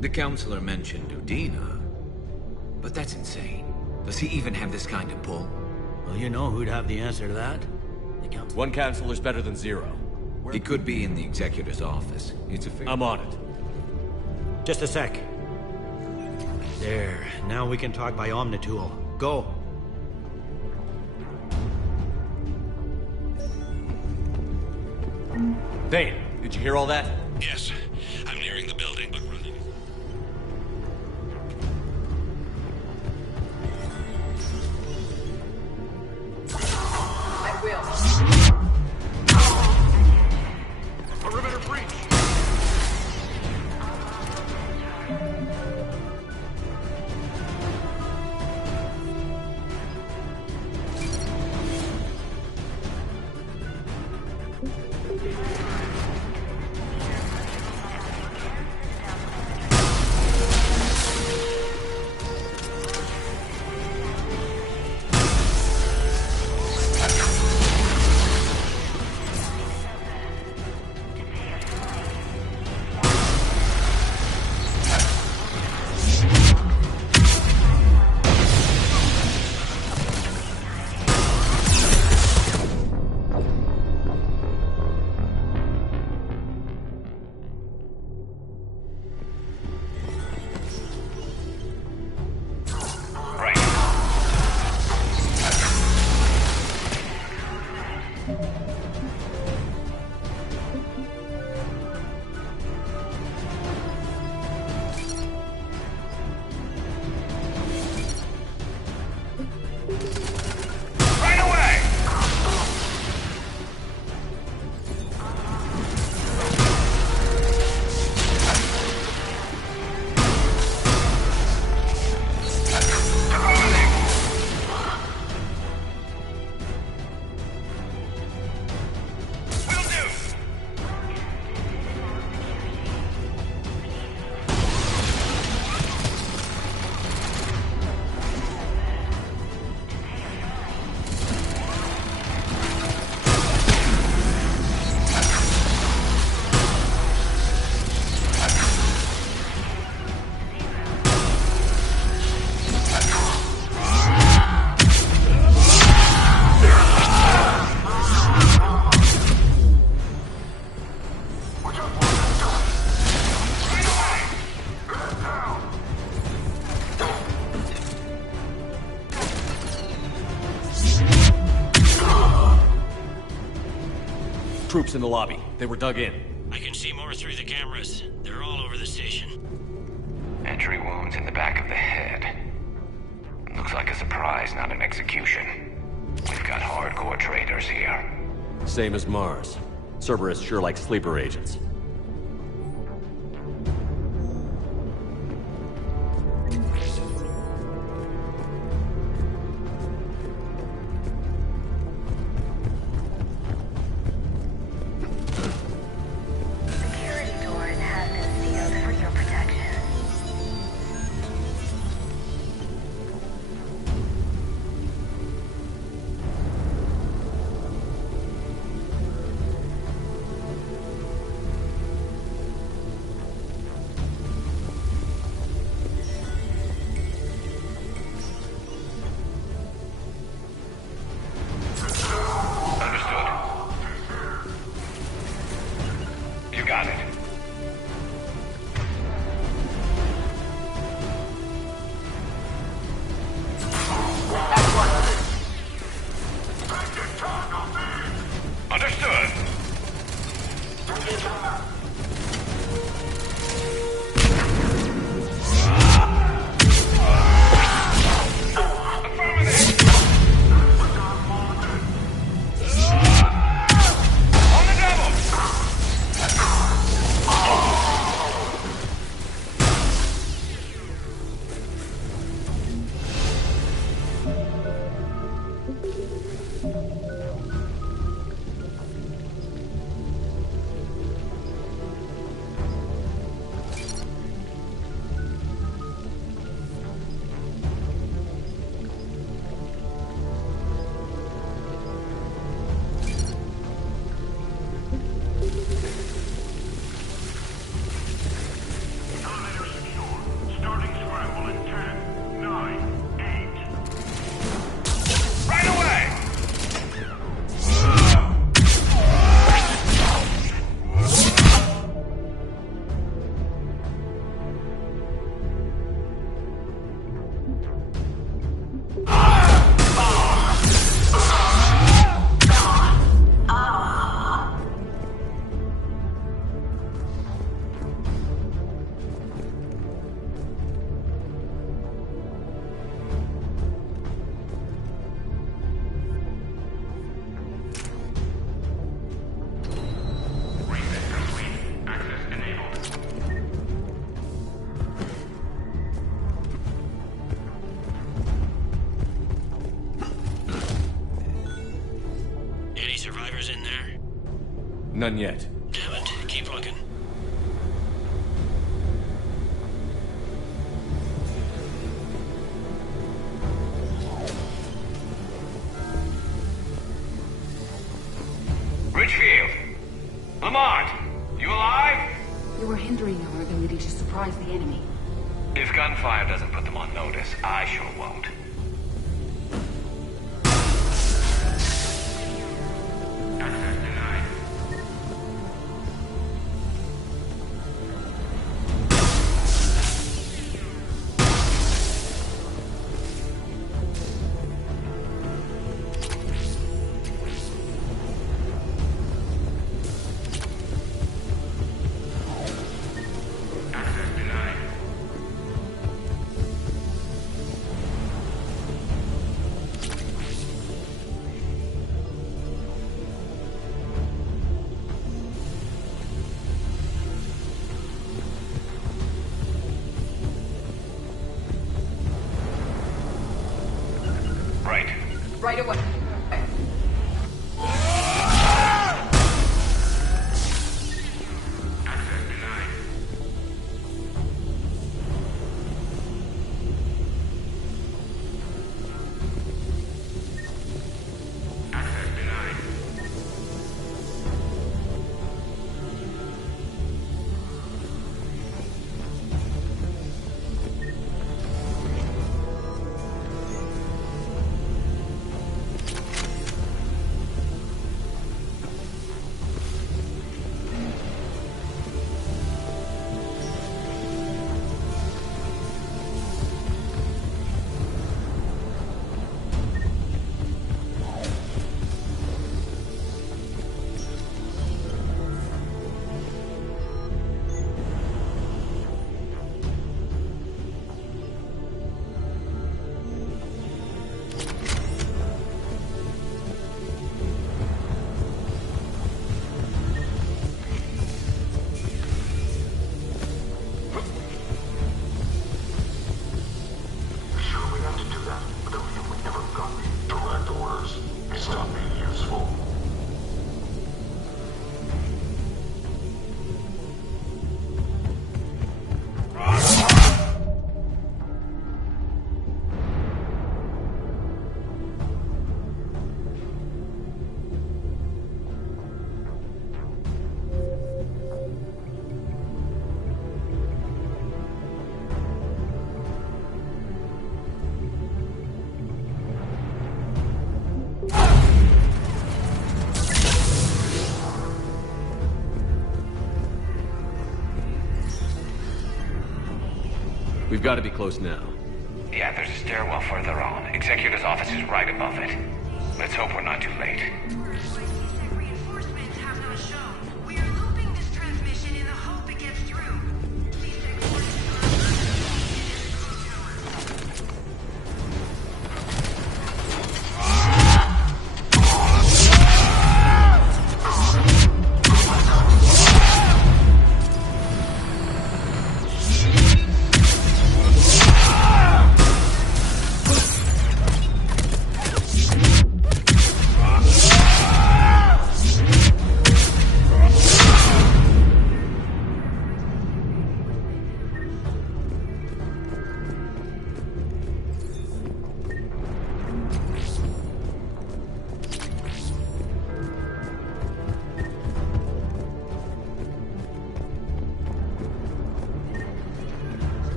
The Counselor mentioned Udina. But that's insane. Does he even have this kind of pull? Well, you know who'd have the answer to that? The Counselor. One Counselor's better than zero. He could be in the Executor's office. It's a fair... I'm on it. Just a sec. There. Now we can talk by Omnitool. Go. Thane, did you hear all that? Yes. I'm nearing the building, but running. I will. Perimeter breach. Troops in the lobby. They were dug in. I can see more through the cameras. They're all over the station. Entry wounds in the back of the head. Looks like a surprise, not an execution. We've got hardcore traitors here. Same as Mars. Cerberus sure likes sleeper agents. None yet. Damn it. Keep looking. Richfield! Lamont! You alive? You were hindering our ability to surprise the enemy. If gunfire doesn't put them on notice, I sure won't. Access denied. Access denied. Right. Right away. Access denied. Access denied. Sure we have to do that, but the view we never got. Direct orders. Stop being useful. We've got to be close now. Yeah, there's a stairwell further on. Executor's office is right above it. Let's hope we're not too late.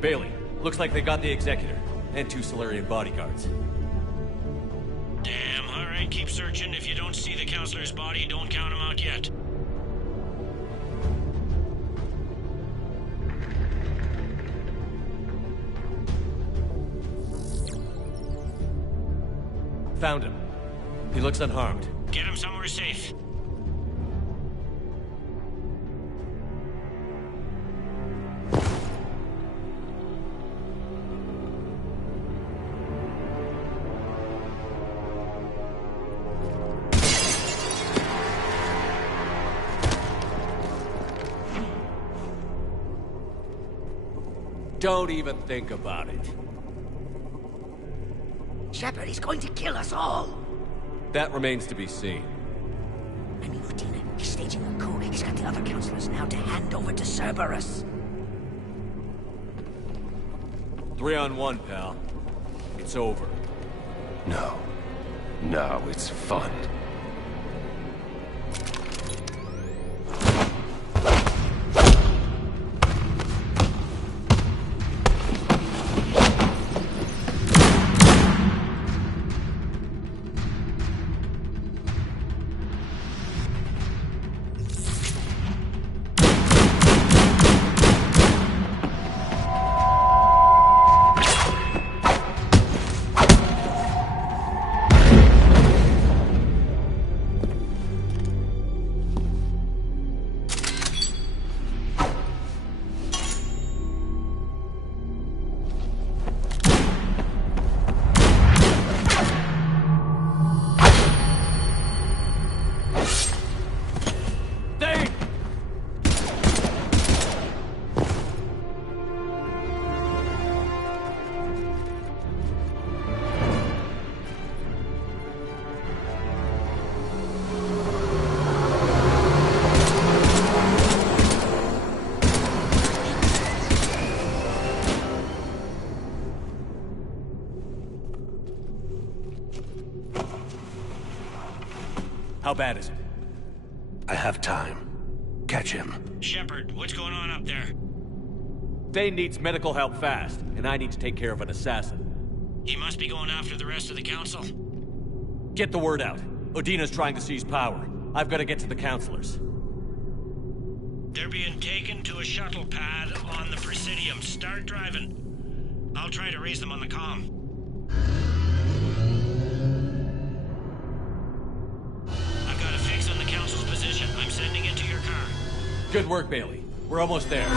Bailey, looks like they got the Executor, and 2 Solarian bodyguards. Damn, alright, keep searching. If you don't see the counselor's body, don't count him out yet. Found him. He looks unharmed. Get him somewhere safe. Don't even think about it. Shepard, he's going to kill us all. That remains to be seen. I mean, Udina, he's staging a coup. He's got the other counselors now to hand over to Cerberus. 3-on-1, pal. It's over. No. No, it's fun. How bad is it? I have time. Catch him. Shepard, what's going on up there? Dane needs medical help fast, and I need to take care of an assassin. He must be going after the rest of the council. Get the word out. Udina's trying to seize power. I've got to get to the counselors. They're being taken to a shuttle pad on the Presidium. Start driving. I'll try to raise them on the comm. I've got a fix on the council's position. I'm sending it to your car. Good work, Bailey. We're almost there.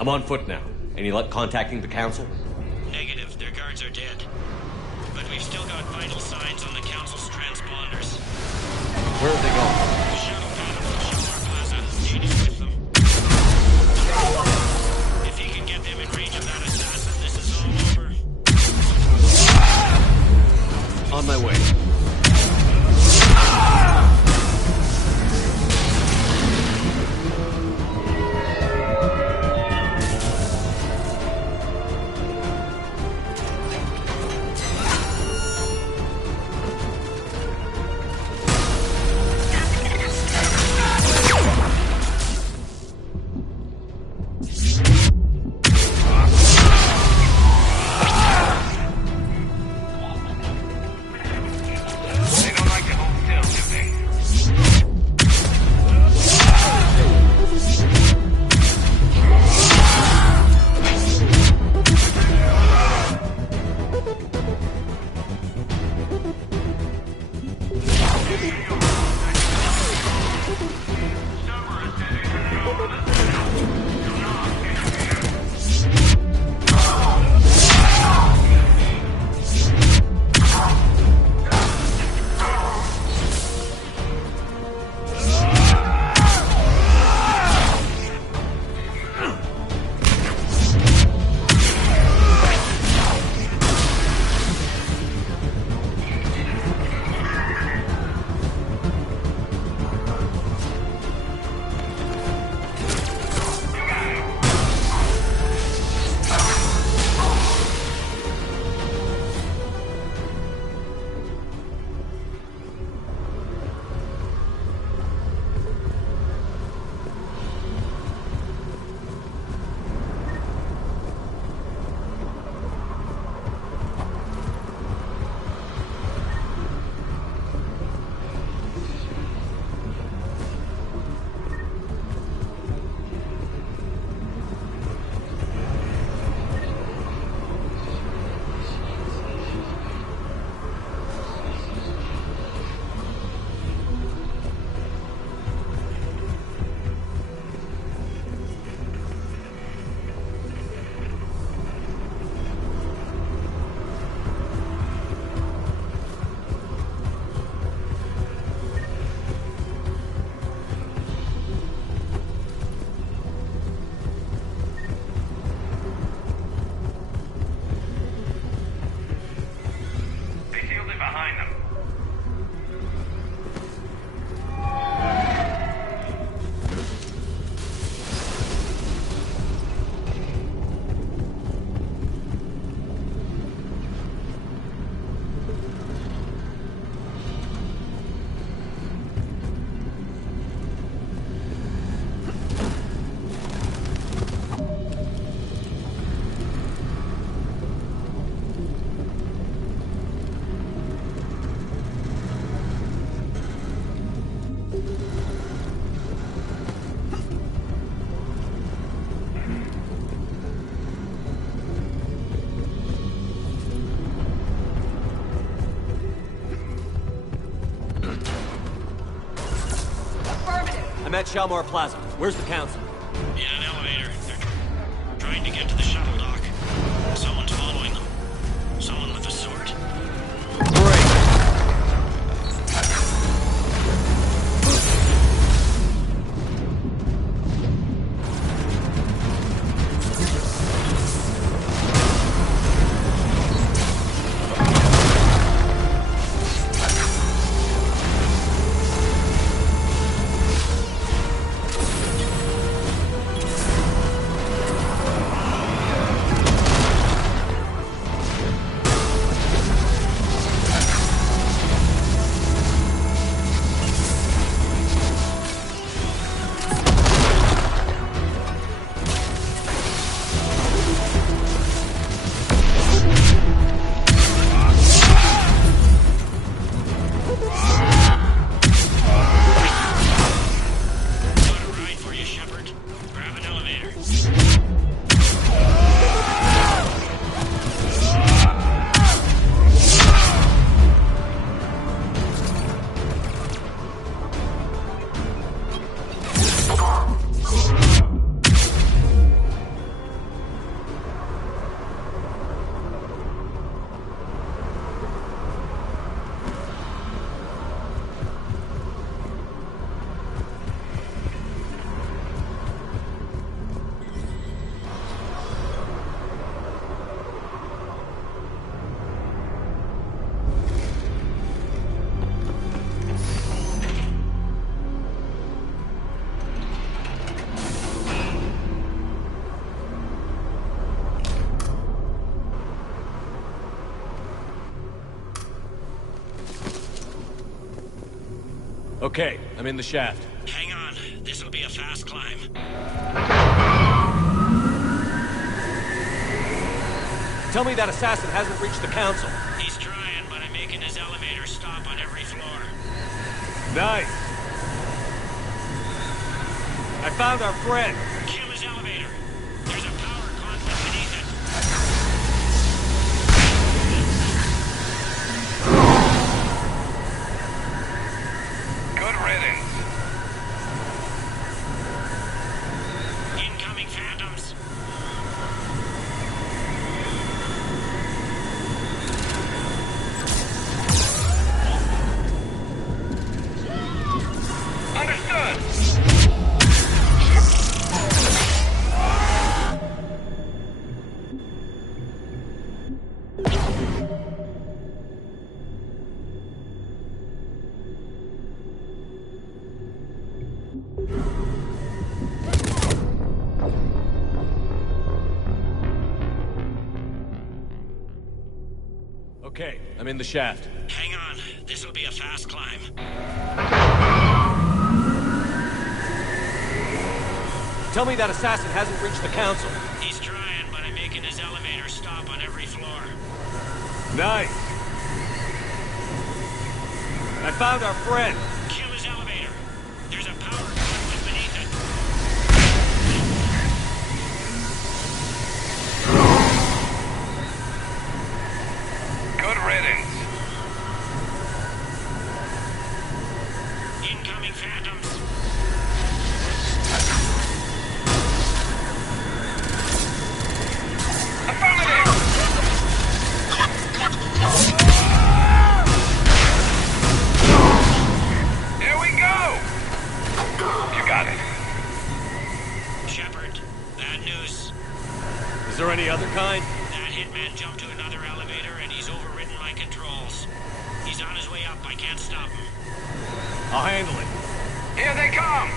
I'm on foot now. Any luck contacting the council? Negative. Their guards are dead. But we've still got vital signs on the council's transponders. Where are they going? The shuttle pad above Shalmar Plaza. Dane is with them. If he can get them in range of that assassin, this is all over. On my way. I'm at Shalmar Plaza. Where's the council? In an elevator. They're trying to get to the shuttle dock. Someone's following them. Someone with a sword. Okay, I'm in the shaft. Hang on. This'll be a fast climb. Tell me that assassin hasn't reached the council. He's trying, but I'm making his elevator stop on every floor. Nice. I found our friend. Kill his elevator. There's a power conduit beneath it. Good riddance. Incoming phantoms. Okay, I'm in the shaft. Hang on. This'll be a fast climb. Tell me that assassin hasn't reached the council. He's trying, but I'm making his elevator stop on every floor. Nice. I found our friend. Kill his elevator. There's a power conduit beneath it. Good riddance. Incoming phantoms. Here we go! You got it. Shepard, bad news. Is there any other kind? That hitman jumped to another elevator and he's overridden my controls. He's on his way up. I can't stop him. I'll handle it. Here they come!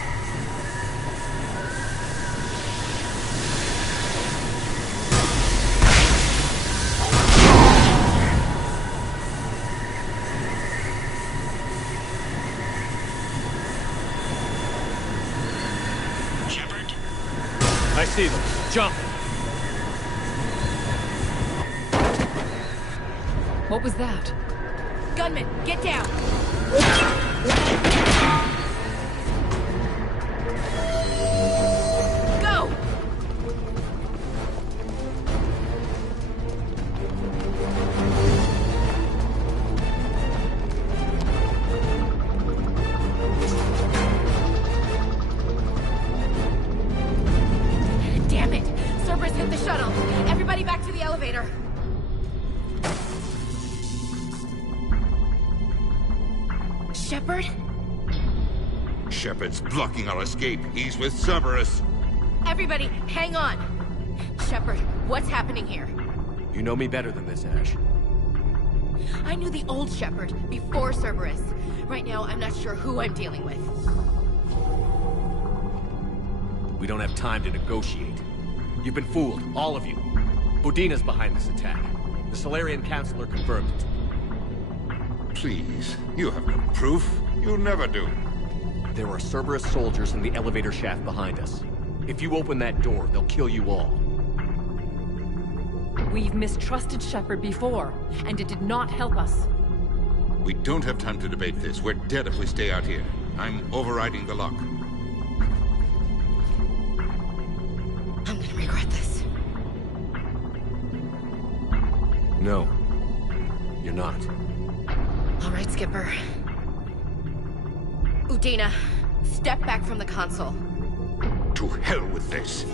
Shepard? I see them. Jump! What was that? Gunman, get down! Go! Shepard? Shepard's blocking our escape. He's with Cerberus. Everybody, hang on! Shepard, what's happening here? You know me better than this, Ash. I knew the old Shepard, before Cerberus. Right now, I'm not sure who I'm dealing with. We don't have time to negotiate. You've been fooled, all of you. Udina's behind this attack. The Solarian Councilor confirmed it. Please, you have no proof. You never do. There are Cerberus soldiers in the elevator shaft behind us. If you open that door, they'll kill you all. We've mistrusted Shepard before, and it did not help us. We don't have time to debate this. We're dead if we stay out here. I'm overriding the lock. I'm gonna regret this. No. You're not. All right, Skipper. Udina, step back from the console. To hell with this.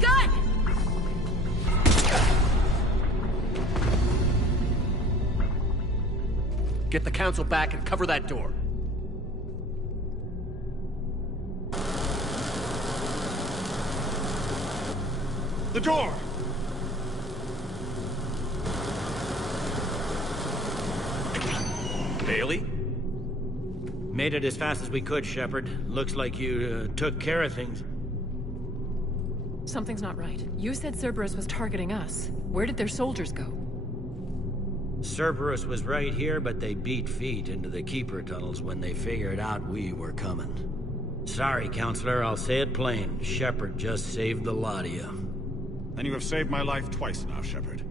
Gun! Get the Council back and cover that door. The door! Bailey? Made it as fast as we could, Shepard. Looks like you took care of things. Something's not right. You said Cerberus was targeting us. Where did their soldiers go? Cerberus was right here, but they beat feet into the Keeper tunnels when they figured out we were coming. Sorry, Counselor, I'll say it plain. Shepard just saved the lot of you. Then you have saved my life twice now, Shepard.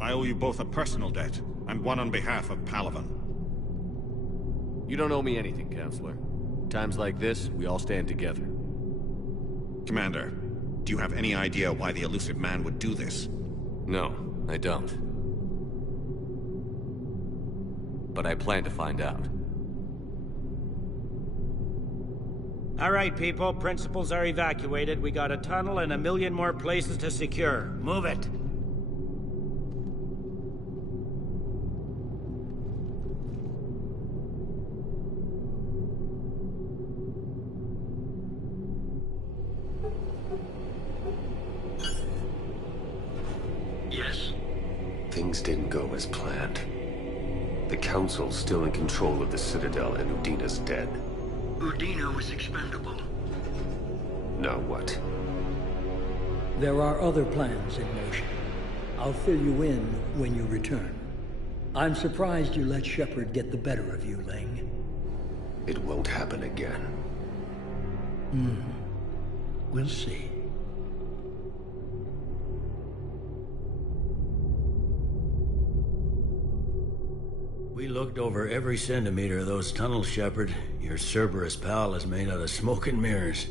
I owe you both a personal debt, and one on behalf of Palaven. You don't owe me anything, Counselor. Times like this, we all stand together. Commander, do you have any idea why the Illusive Man would do this? No, I don't. But I plan to find out. All right, people. Principals are evacuated. We got a tunnel and 1 million more places to secure. Move it. Yes? Things didn't go as planned. The Council's still in control of the Citadel and Udina's dead. Udina was expendable. Now what? There are other plans in motion. I'll fill you in when you return. I'm surprised you let Shepard get the better of you, Ling. It won't happen again. We'll see. We looked over every centimeter of those tunnels, Shepard. Your Cerberus pal is made out of smoke and mirrors.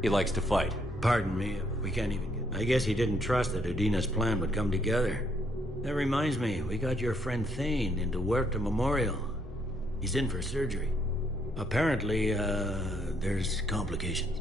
He likes to fight. Pardon me, we can't even get... I guess he didn't trust that Udina's plan would come together. That reminds me, we got your friend Thane into Huerta Memorial. He's in for surgery. Apparently, there's complications.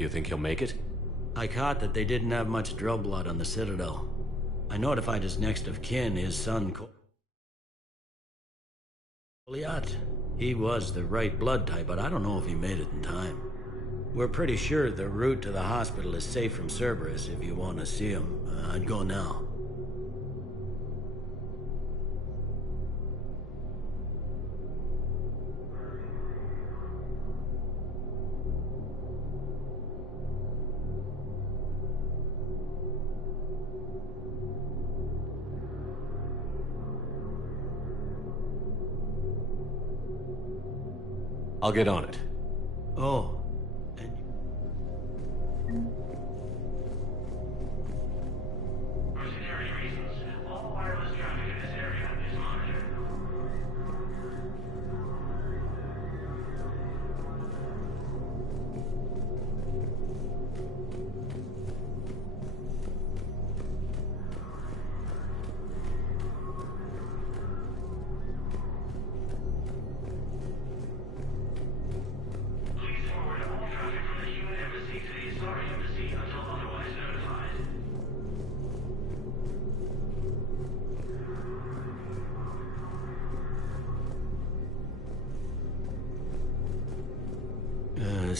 Do you think he'll make it? I caught that they didn't have much drill blood on the Citadel. I notified his next of kin, his son, Goliath. He was the right blood type, but I don't know if he made it in time. We're pretty sure the route to the hospital is safe from Cerberus if you want to see him. I'd go now. I'll get on it. Oh.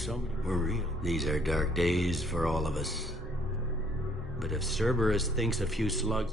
so many were real. These are dark days for all of us. But if Cerberus thinks a few slugs...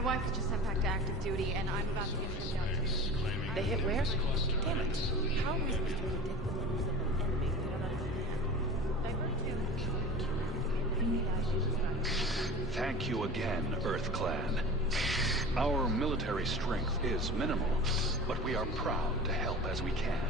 My wife was just sent back to active duty, and I'm about to get shipped out to... They hit where? Damn it. How am I supposed to predict the limits of an enemy that are not the Thank you again, Earth Clan. Our military strength is minimal, but we are proud to help as we can.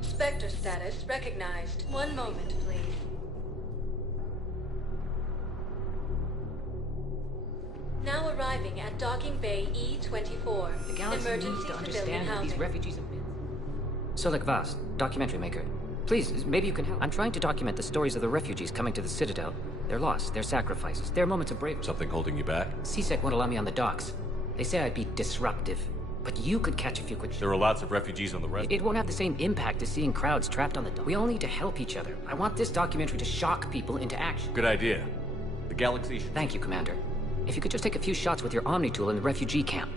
Spectre status recognized. One moment, please. Now arriving at Docking Bay E-24. The galaxy Emergency needs to civilian understand who these housing. refugees have been. Solik Vast, documentary maker. Please, maybe you can help. I'm trying to document the stories of the refugees coming to the Citadel. Their loss, their sacrifices, their moments of bravery. Something holding you back? CSEC won't allow me on the docks. They say I'd be disruptive. But you could catch a few quick... There are lots of refugees on the rest. It won't have the same impact as seeing crowds trapped on the dock. We all need to help each other. I want this documentary to shock people into action. Good idea. The galaxy... Thank you, Commander. If you could just take a few shots with your Omni tool in the refugee camp.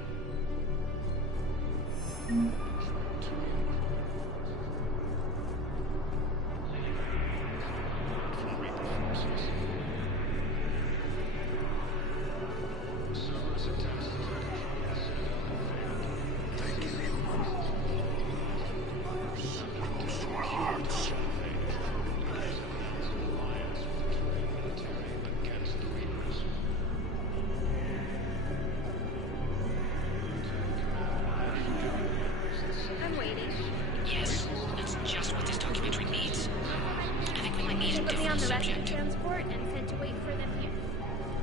on the rescue transport and said to wait for them here.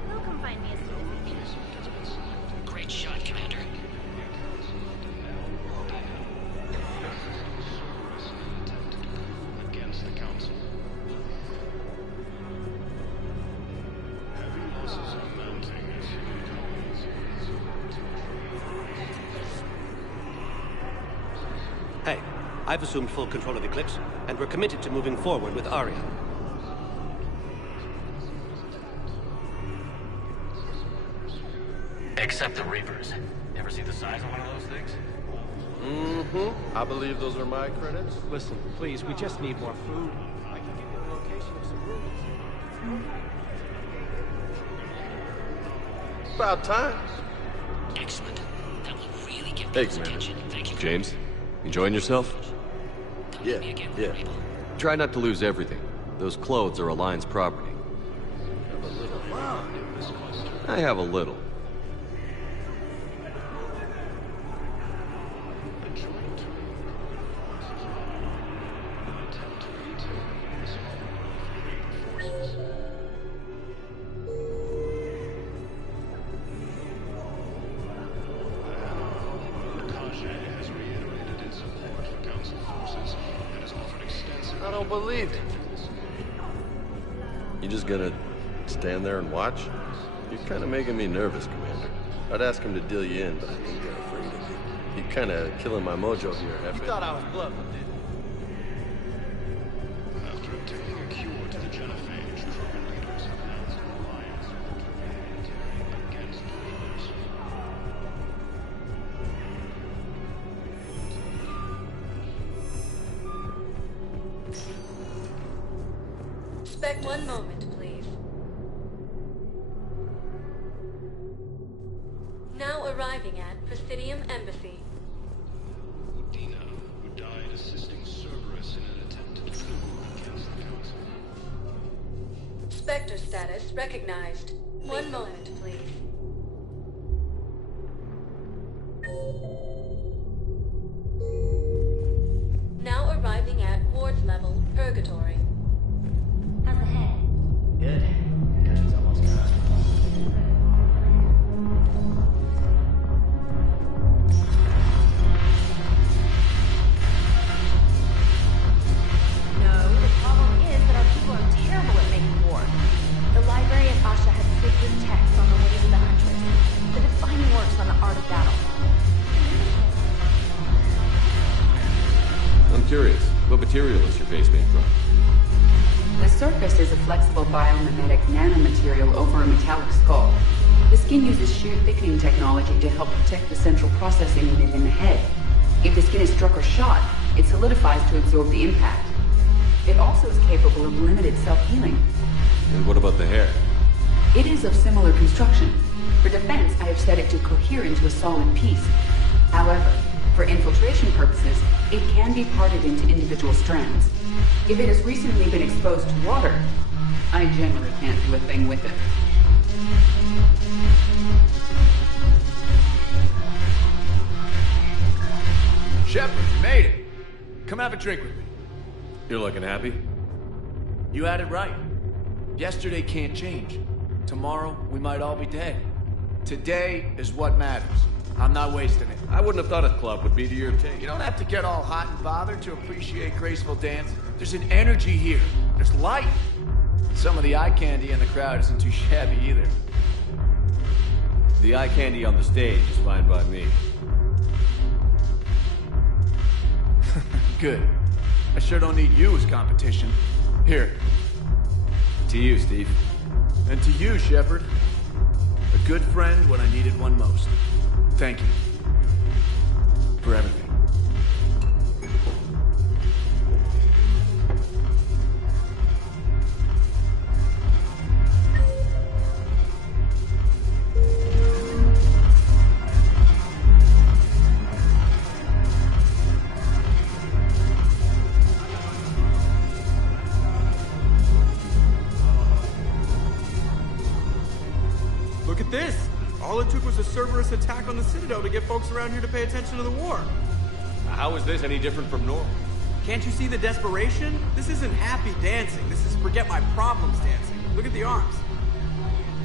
They'll come find me as soon as they finish. Great shot, Commander. Against the Council. Heavy losses are mounting as human colonies Hey, I've assumed full control of Eclipse, and we're committed to moving forward with Aria. Except the Reapers. Ever see the size of one of those things? Mm-hmm. I believe those are my credits. Listen, please, we just need more food. I can give you the location of some rooms. About time. Excellent. That will really get Hey, people's attention. Thank you. James, enjoying yourself? Yeah. Try not to lose everything. Those clothes are Alliance property. I have a little. I don't believe it. You just gonna stand there and watch? You're kind of making me nervous, Commander. I'd ask him to deal you in, but I think they're afraid of you. You're kind of killing my mojo here, Hefe. You thought I was bluffing, didn't you? After obtaining a cure to the genophage, Krogan leaders have announced an alliance against the Reapers. Spec, one moment, please. Now arriving at Presidium Embassy. Udina, who died assisting Cerberus in an attempt to coup against the Council. Spectre status recognized. One moment, please. Now arriving at Ward's level, Purgatory. How's the head? Good. Concussion's almost gone. No, the problem is that our people are terrible at making war. The library at Asha has sacred texts on the ways of the Huntress. The defining works on the art of battle. I'm curious, what material is your base made from? The surface is a flexible biomimetic nanomaterial over a metallic skull. The skin uses shear thickening technology to help protect the central processing unit in the head. If the skin is struck or shot, it solidifies to absorb the impact. It also is capable of limited self-healing. And what about the hair? It is of similar construction. For defense, I have set it to cohere into a solid piece. However, for infiltration purposes, it can be parted into individual strands. If it has recently been exposed to water, I generally can't do a thing with it. Shepard, you made it. Come have a drink with me. You're looking happy? You had it right. Yesterday can't change. Tomorrow, we might all be dead. Today is what matters. I'm not wasting it. I wouldn't have thought a club would be to your taste. You don't have to get all hot and bothered to appreciate graceful dance. There's an energy here. There's light. Some of the eye candy in the crowd isn't too shabby either. The eye candy on the stage is fine by me. Good. I sure don't need you as competition. Here. To you, Steve. And to you, Shepard. A good friend when I needed one most. Thank you. For everything. Look at this! All it took was a Cerberus attack on the Citadel to get folks around here to pay attention to the war. How is this any different from normal? Can't you see the desperation? This isn't happy dancing. This is forget my problems dancing. Look at the arms.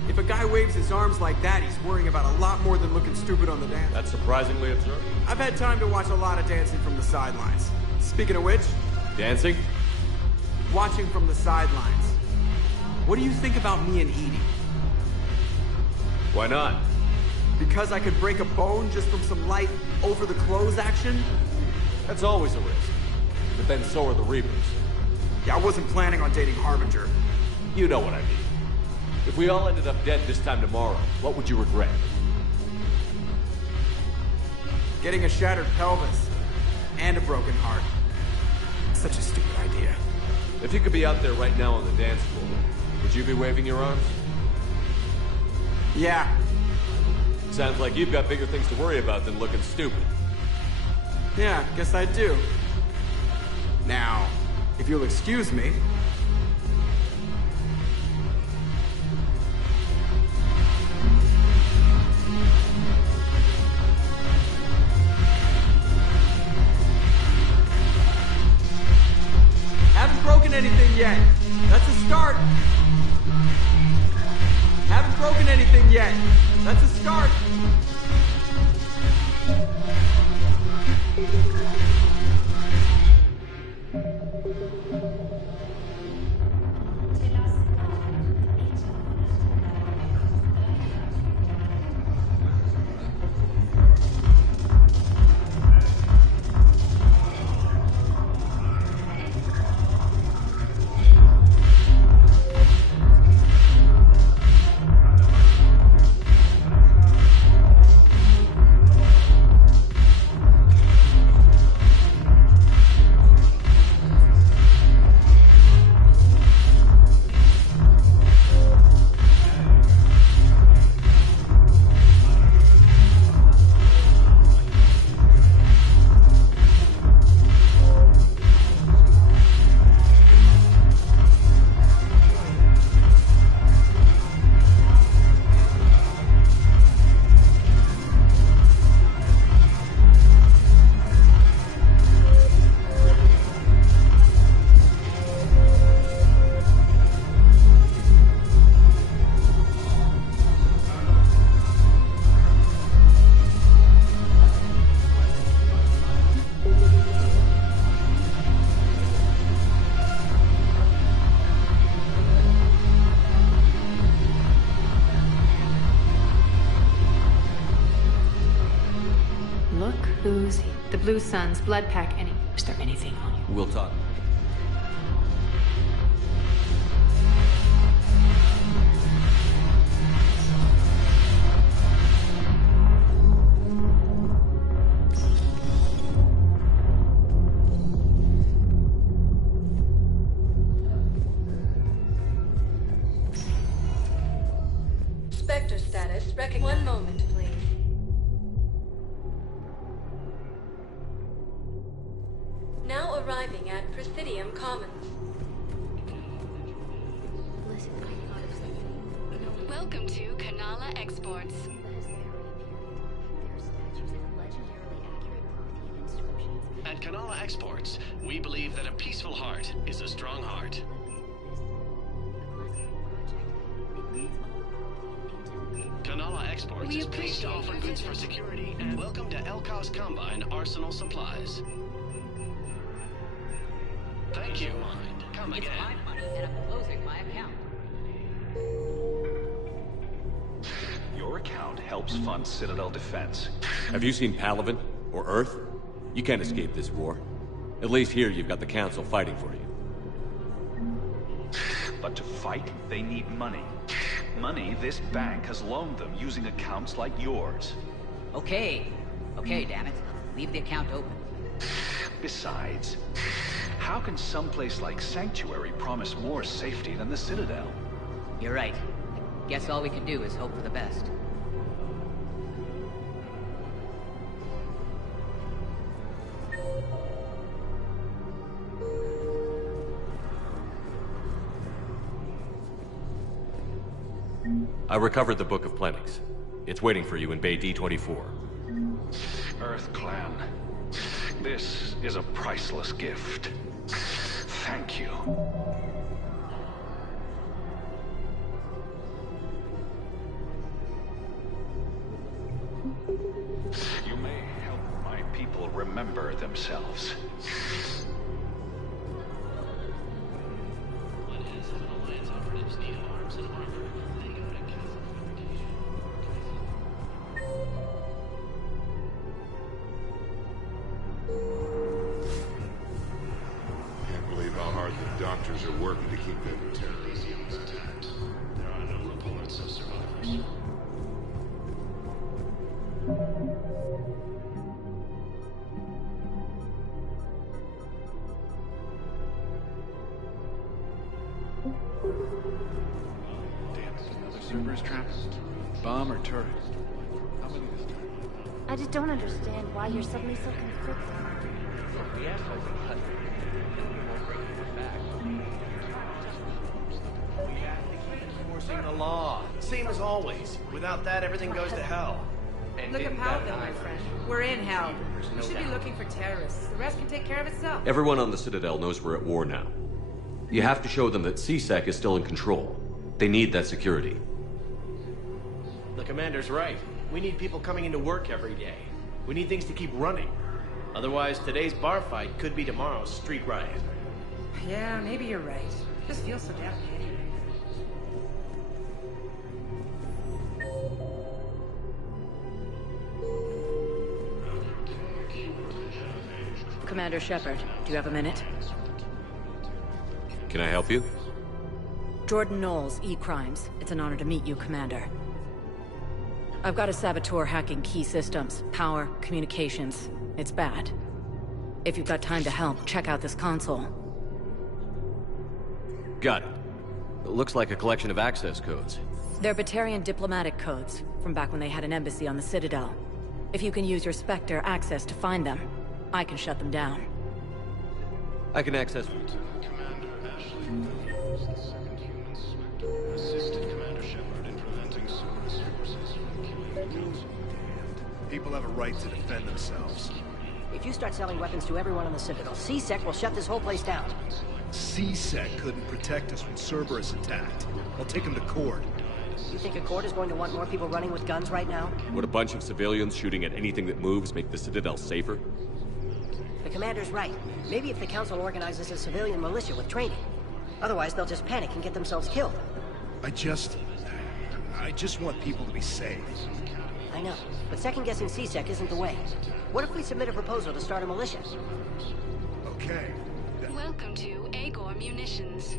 If a guy waves his arms like that, he's worrying about a lot more than looking stupid on the dance. That's surprisingly absurd. I've had time to watch a lot of dancing from the sidelines. Speaking of which... Dancing? Watching from the sidelines. What do you think about me and Edie? Why not? Because I could break a bone just from some light over-the-clothes action? That's always a risk. But then so are the Reapers. Yeah, I wasn't planning on dating Harbinger. You know what I mean. If we all ended up dead this time tomorrow, what would you regret? Getting a shattered pelvis. And a broken heart. Such a stupid idea. If you could be out there right now on the dance floor, would you be waving your arms? Yeah. Sounds like you've got bigger things to worry about than looking stupid. Yeah, guess I do. Now, if you'll excuse me... Haven't broken anything yet. That's a start. Haven't broken anything yet. That's a start. The Blue Suns, blood pack, any... Is there anything on you? We'll talk. Spectre status recognized. One moment, please. Now arriving at Presidium Commons. Welcome to Kanala Exports. At Kanala Exports, we believe that a peaceful heart is a strong heart. Kanala Exports is pleased to offer goods for security and welcome to Elkos Combine Arsenal Supplies. Thank you. Come again. It's my money and I'm closing my account. Your account helps fund Citadel defense. Have you seen Palaven? Or Earth? You can't escape this war. At least here you've got the Council fighting for you. But to fight, they need money. Money this bank has loaned them using accounts like yours. Okay, damn it. Leave the account open. Besides, how can someplace like Sanctuary promise more safety than the Citadel? You're right. Guess all we can do is hope for the best. I recovered the Book of Plenix. It's waiting for you in Bay D-24. Earth Clan. This is a priceless gift. Thank you. You may help my people remember themselves. Can't believe how hard the doctors are working to keep them terrorists intact. There are no reports of survivors. Damn it, another Cerberus trap? Bomb or turret? How many this time? I just don't understand why you're suddenly so conflicted. The assholes are cut. We won't break it back. Enforcing the law. Same as always. Without that, everything goes to hell. And Look at didn't Powell, that my hide? friend. We're in hell. There's You no should be doubt. looking for terrorists. The rest can take care of itself. Everyone on the Citadel knows we're at war now. You have to show them that CSEC is still in control. They need that security. The commander's right. We need people coming into work every day. We need things to keep running. Otherwise, today's bar fight could be tomorrow's street riot. Yeah, maybe you're right. Just feels so damn petty. Commander Shepard, do you have a minute? Can I help you? Jordan Knowles, E-Crimes. It's an honor to meet you, Commander. I've got a saboteur hacking key systems, power, communications. It's bad. If you've got time to help, check out this console. Got it. It looks like a collection of access codes. They're Batarian diplomatic codes, from back when they had an embassy on the Citadel. If you can use your Spectre access to find them, I can shut them down. I can access... Commander Ashley Williams, the second human Spectre, assisted Commander Shepard in preventing Cerberus forces from killing the Council. People have a right to defend themselves. If you start selling weapons to everyone on the Citadel, CSEC will shut this whole place down. CSEC couldn't protect us when Cerberus attacked. I'll take him to court. You think a court is going to want more people running with guns right now? Would a bunch of civilians shooting at anything that moves make the Citadel safer? The commander's right. Maybe if the Council organizes a civilian militia with training. Otherwise, they'll just panic and get themselves killed. I just want people to be safe. I know, but second-guessing CSEC isn't the way. What if we submit a proposal to start a militia? Okay. Welcome to Agor Munitions.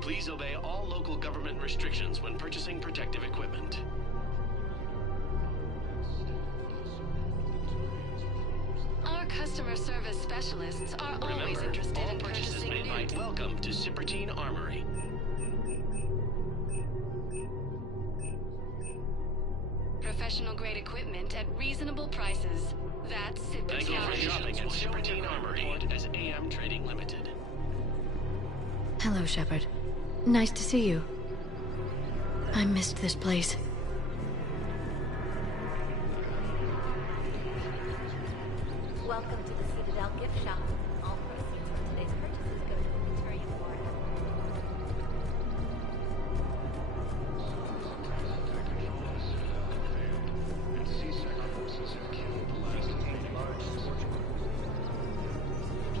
Please obey all local government restrictions when purchasing protective equipment. Our customer service specialists are always Remember, interested all in purchases purchasing made new. by Welcome to Cipertine Armory. Professional grade equipment at reasonable prices. That's Thank you for Cipertine. shopping at Cipertine Armory as AM Trading Limited. Hello, Shepard. Nice to see you. I missed this place. Welcome to the Citadel gift shop. All proceeds from today's purchases go to the Batarian War.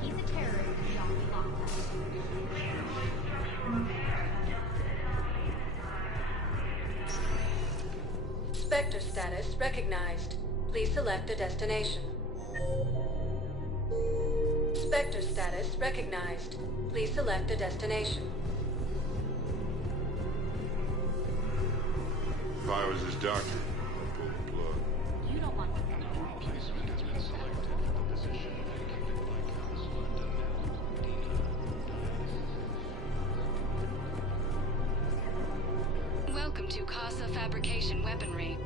He's a terrorist. Shall we lock Spectre status recognized. Please select a destination. Spectre status recognized. Please select a destination. If I was his doctor, I'd pull the plug. You don't want Your replacement has been selected for the position vacated by Council Danelle. Welcome to Casa Fabrication Weaponry.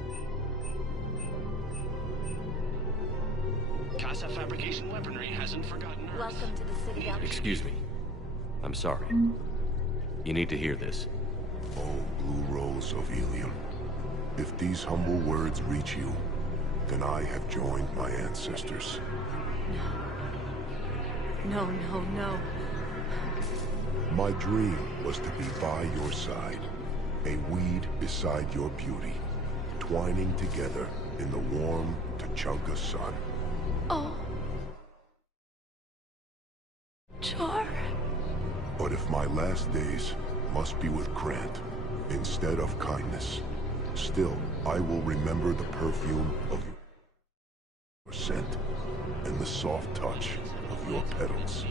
Casa Fabrication Weaponry hasn't forgotten Earth. Welcome to the Citadel. Excuse me. I'm sorry. You need to hear this. Oh, blue rolls of helium. If these humble words reach you, then I have joined my ancestors. No, no, no. My dream was to be by your side, a weed beside your beauty, twining together in the warm Tuchanka sun. Oh. Char. But if my last days must be with Grant instead of kindness, still I will remember the perfume of your scent and the soft touch of your petals.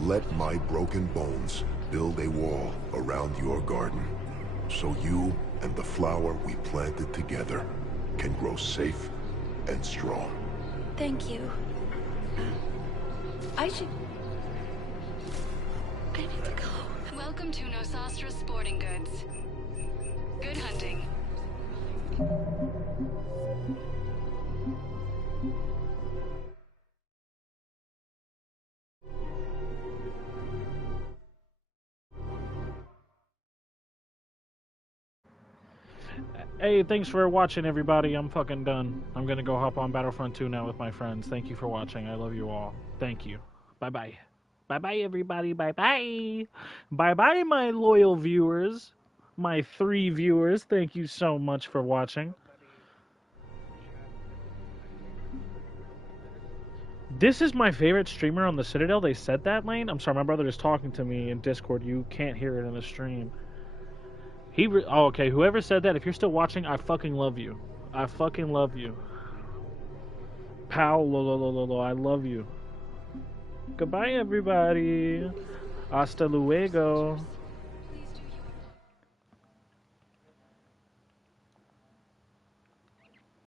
Let my broken bones build a wall around your garden, so you and the flower we planted together can grow safe and strong. Thank you. I need to go. Welcome to Nosastra Sporting Goods. Good hunting. Hey, thanks for watching, everybody. I'm fucking done. I'm gonna go hop on Battlefront 2 now with my friends. Thank you for watching. I love you all. Thank you. Bye-bye. Bye-bye, everybody. Bye-bye. Bye-bye, my loyal viewers. My 3 viewers. Thank you so much for watching. This is my favorite streamer on the Citadel. They said that, Lane? I'm sorry, my brother is talking to me in Discord. You can't hear it in the stream. Oh, okay. Whoever said that, if you're still watching, I fucking love you. I fucking love you. Paolo, I love you. Goodbye, everybody. Hasta luego.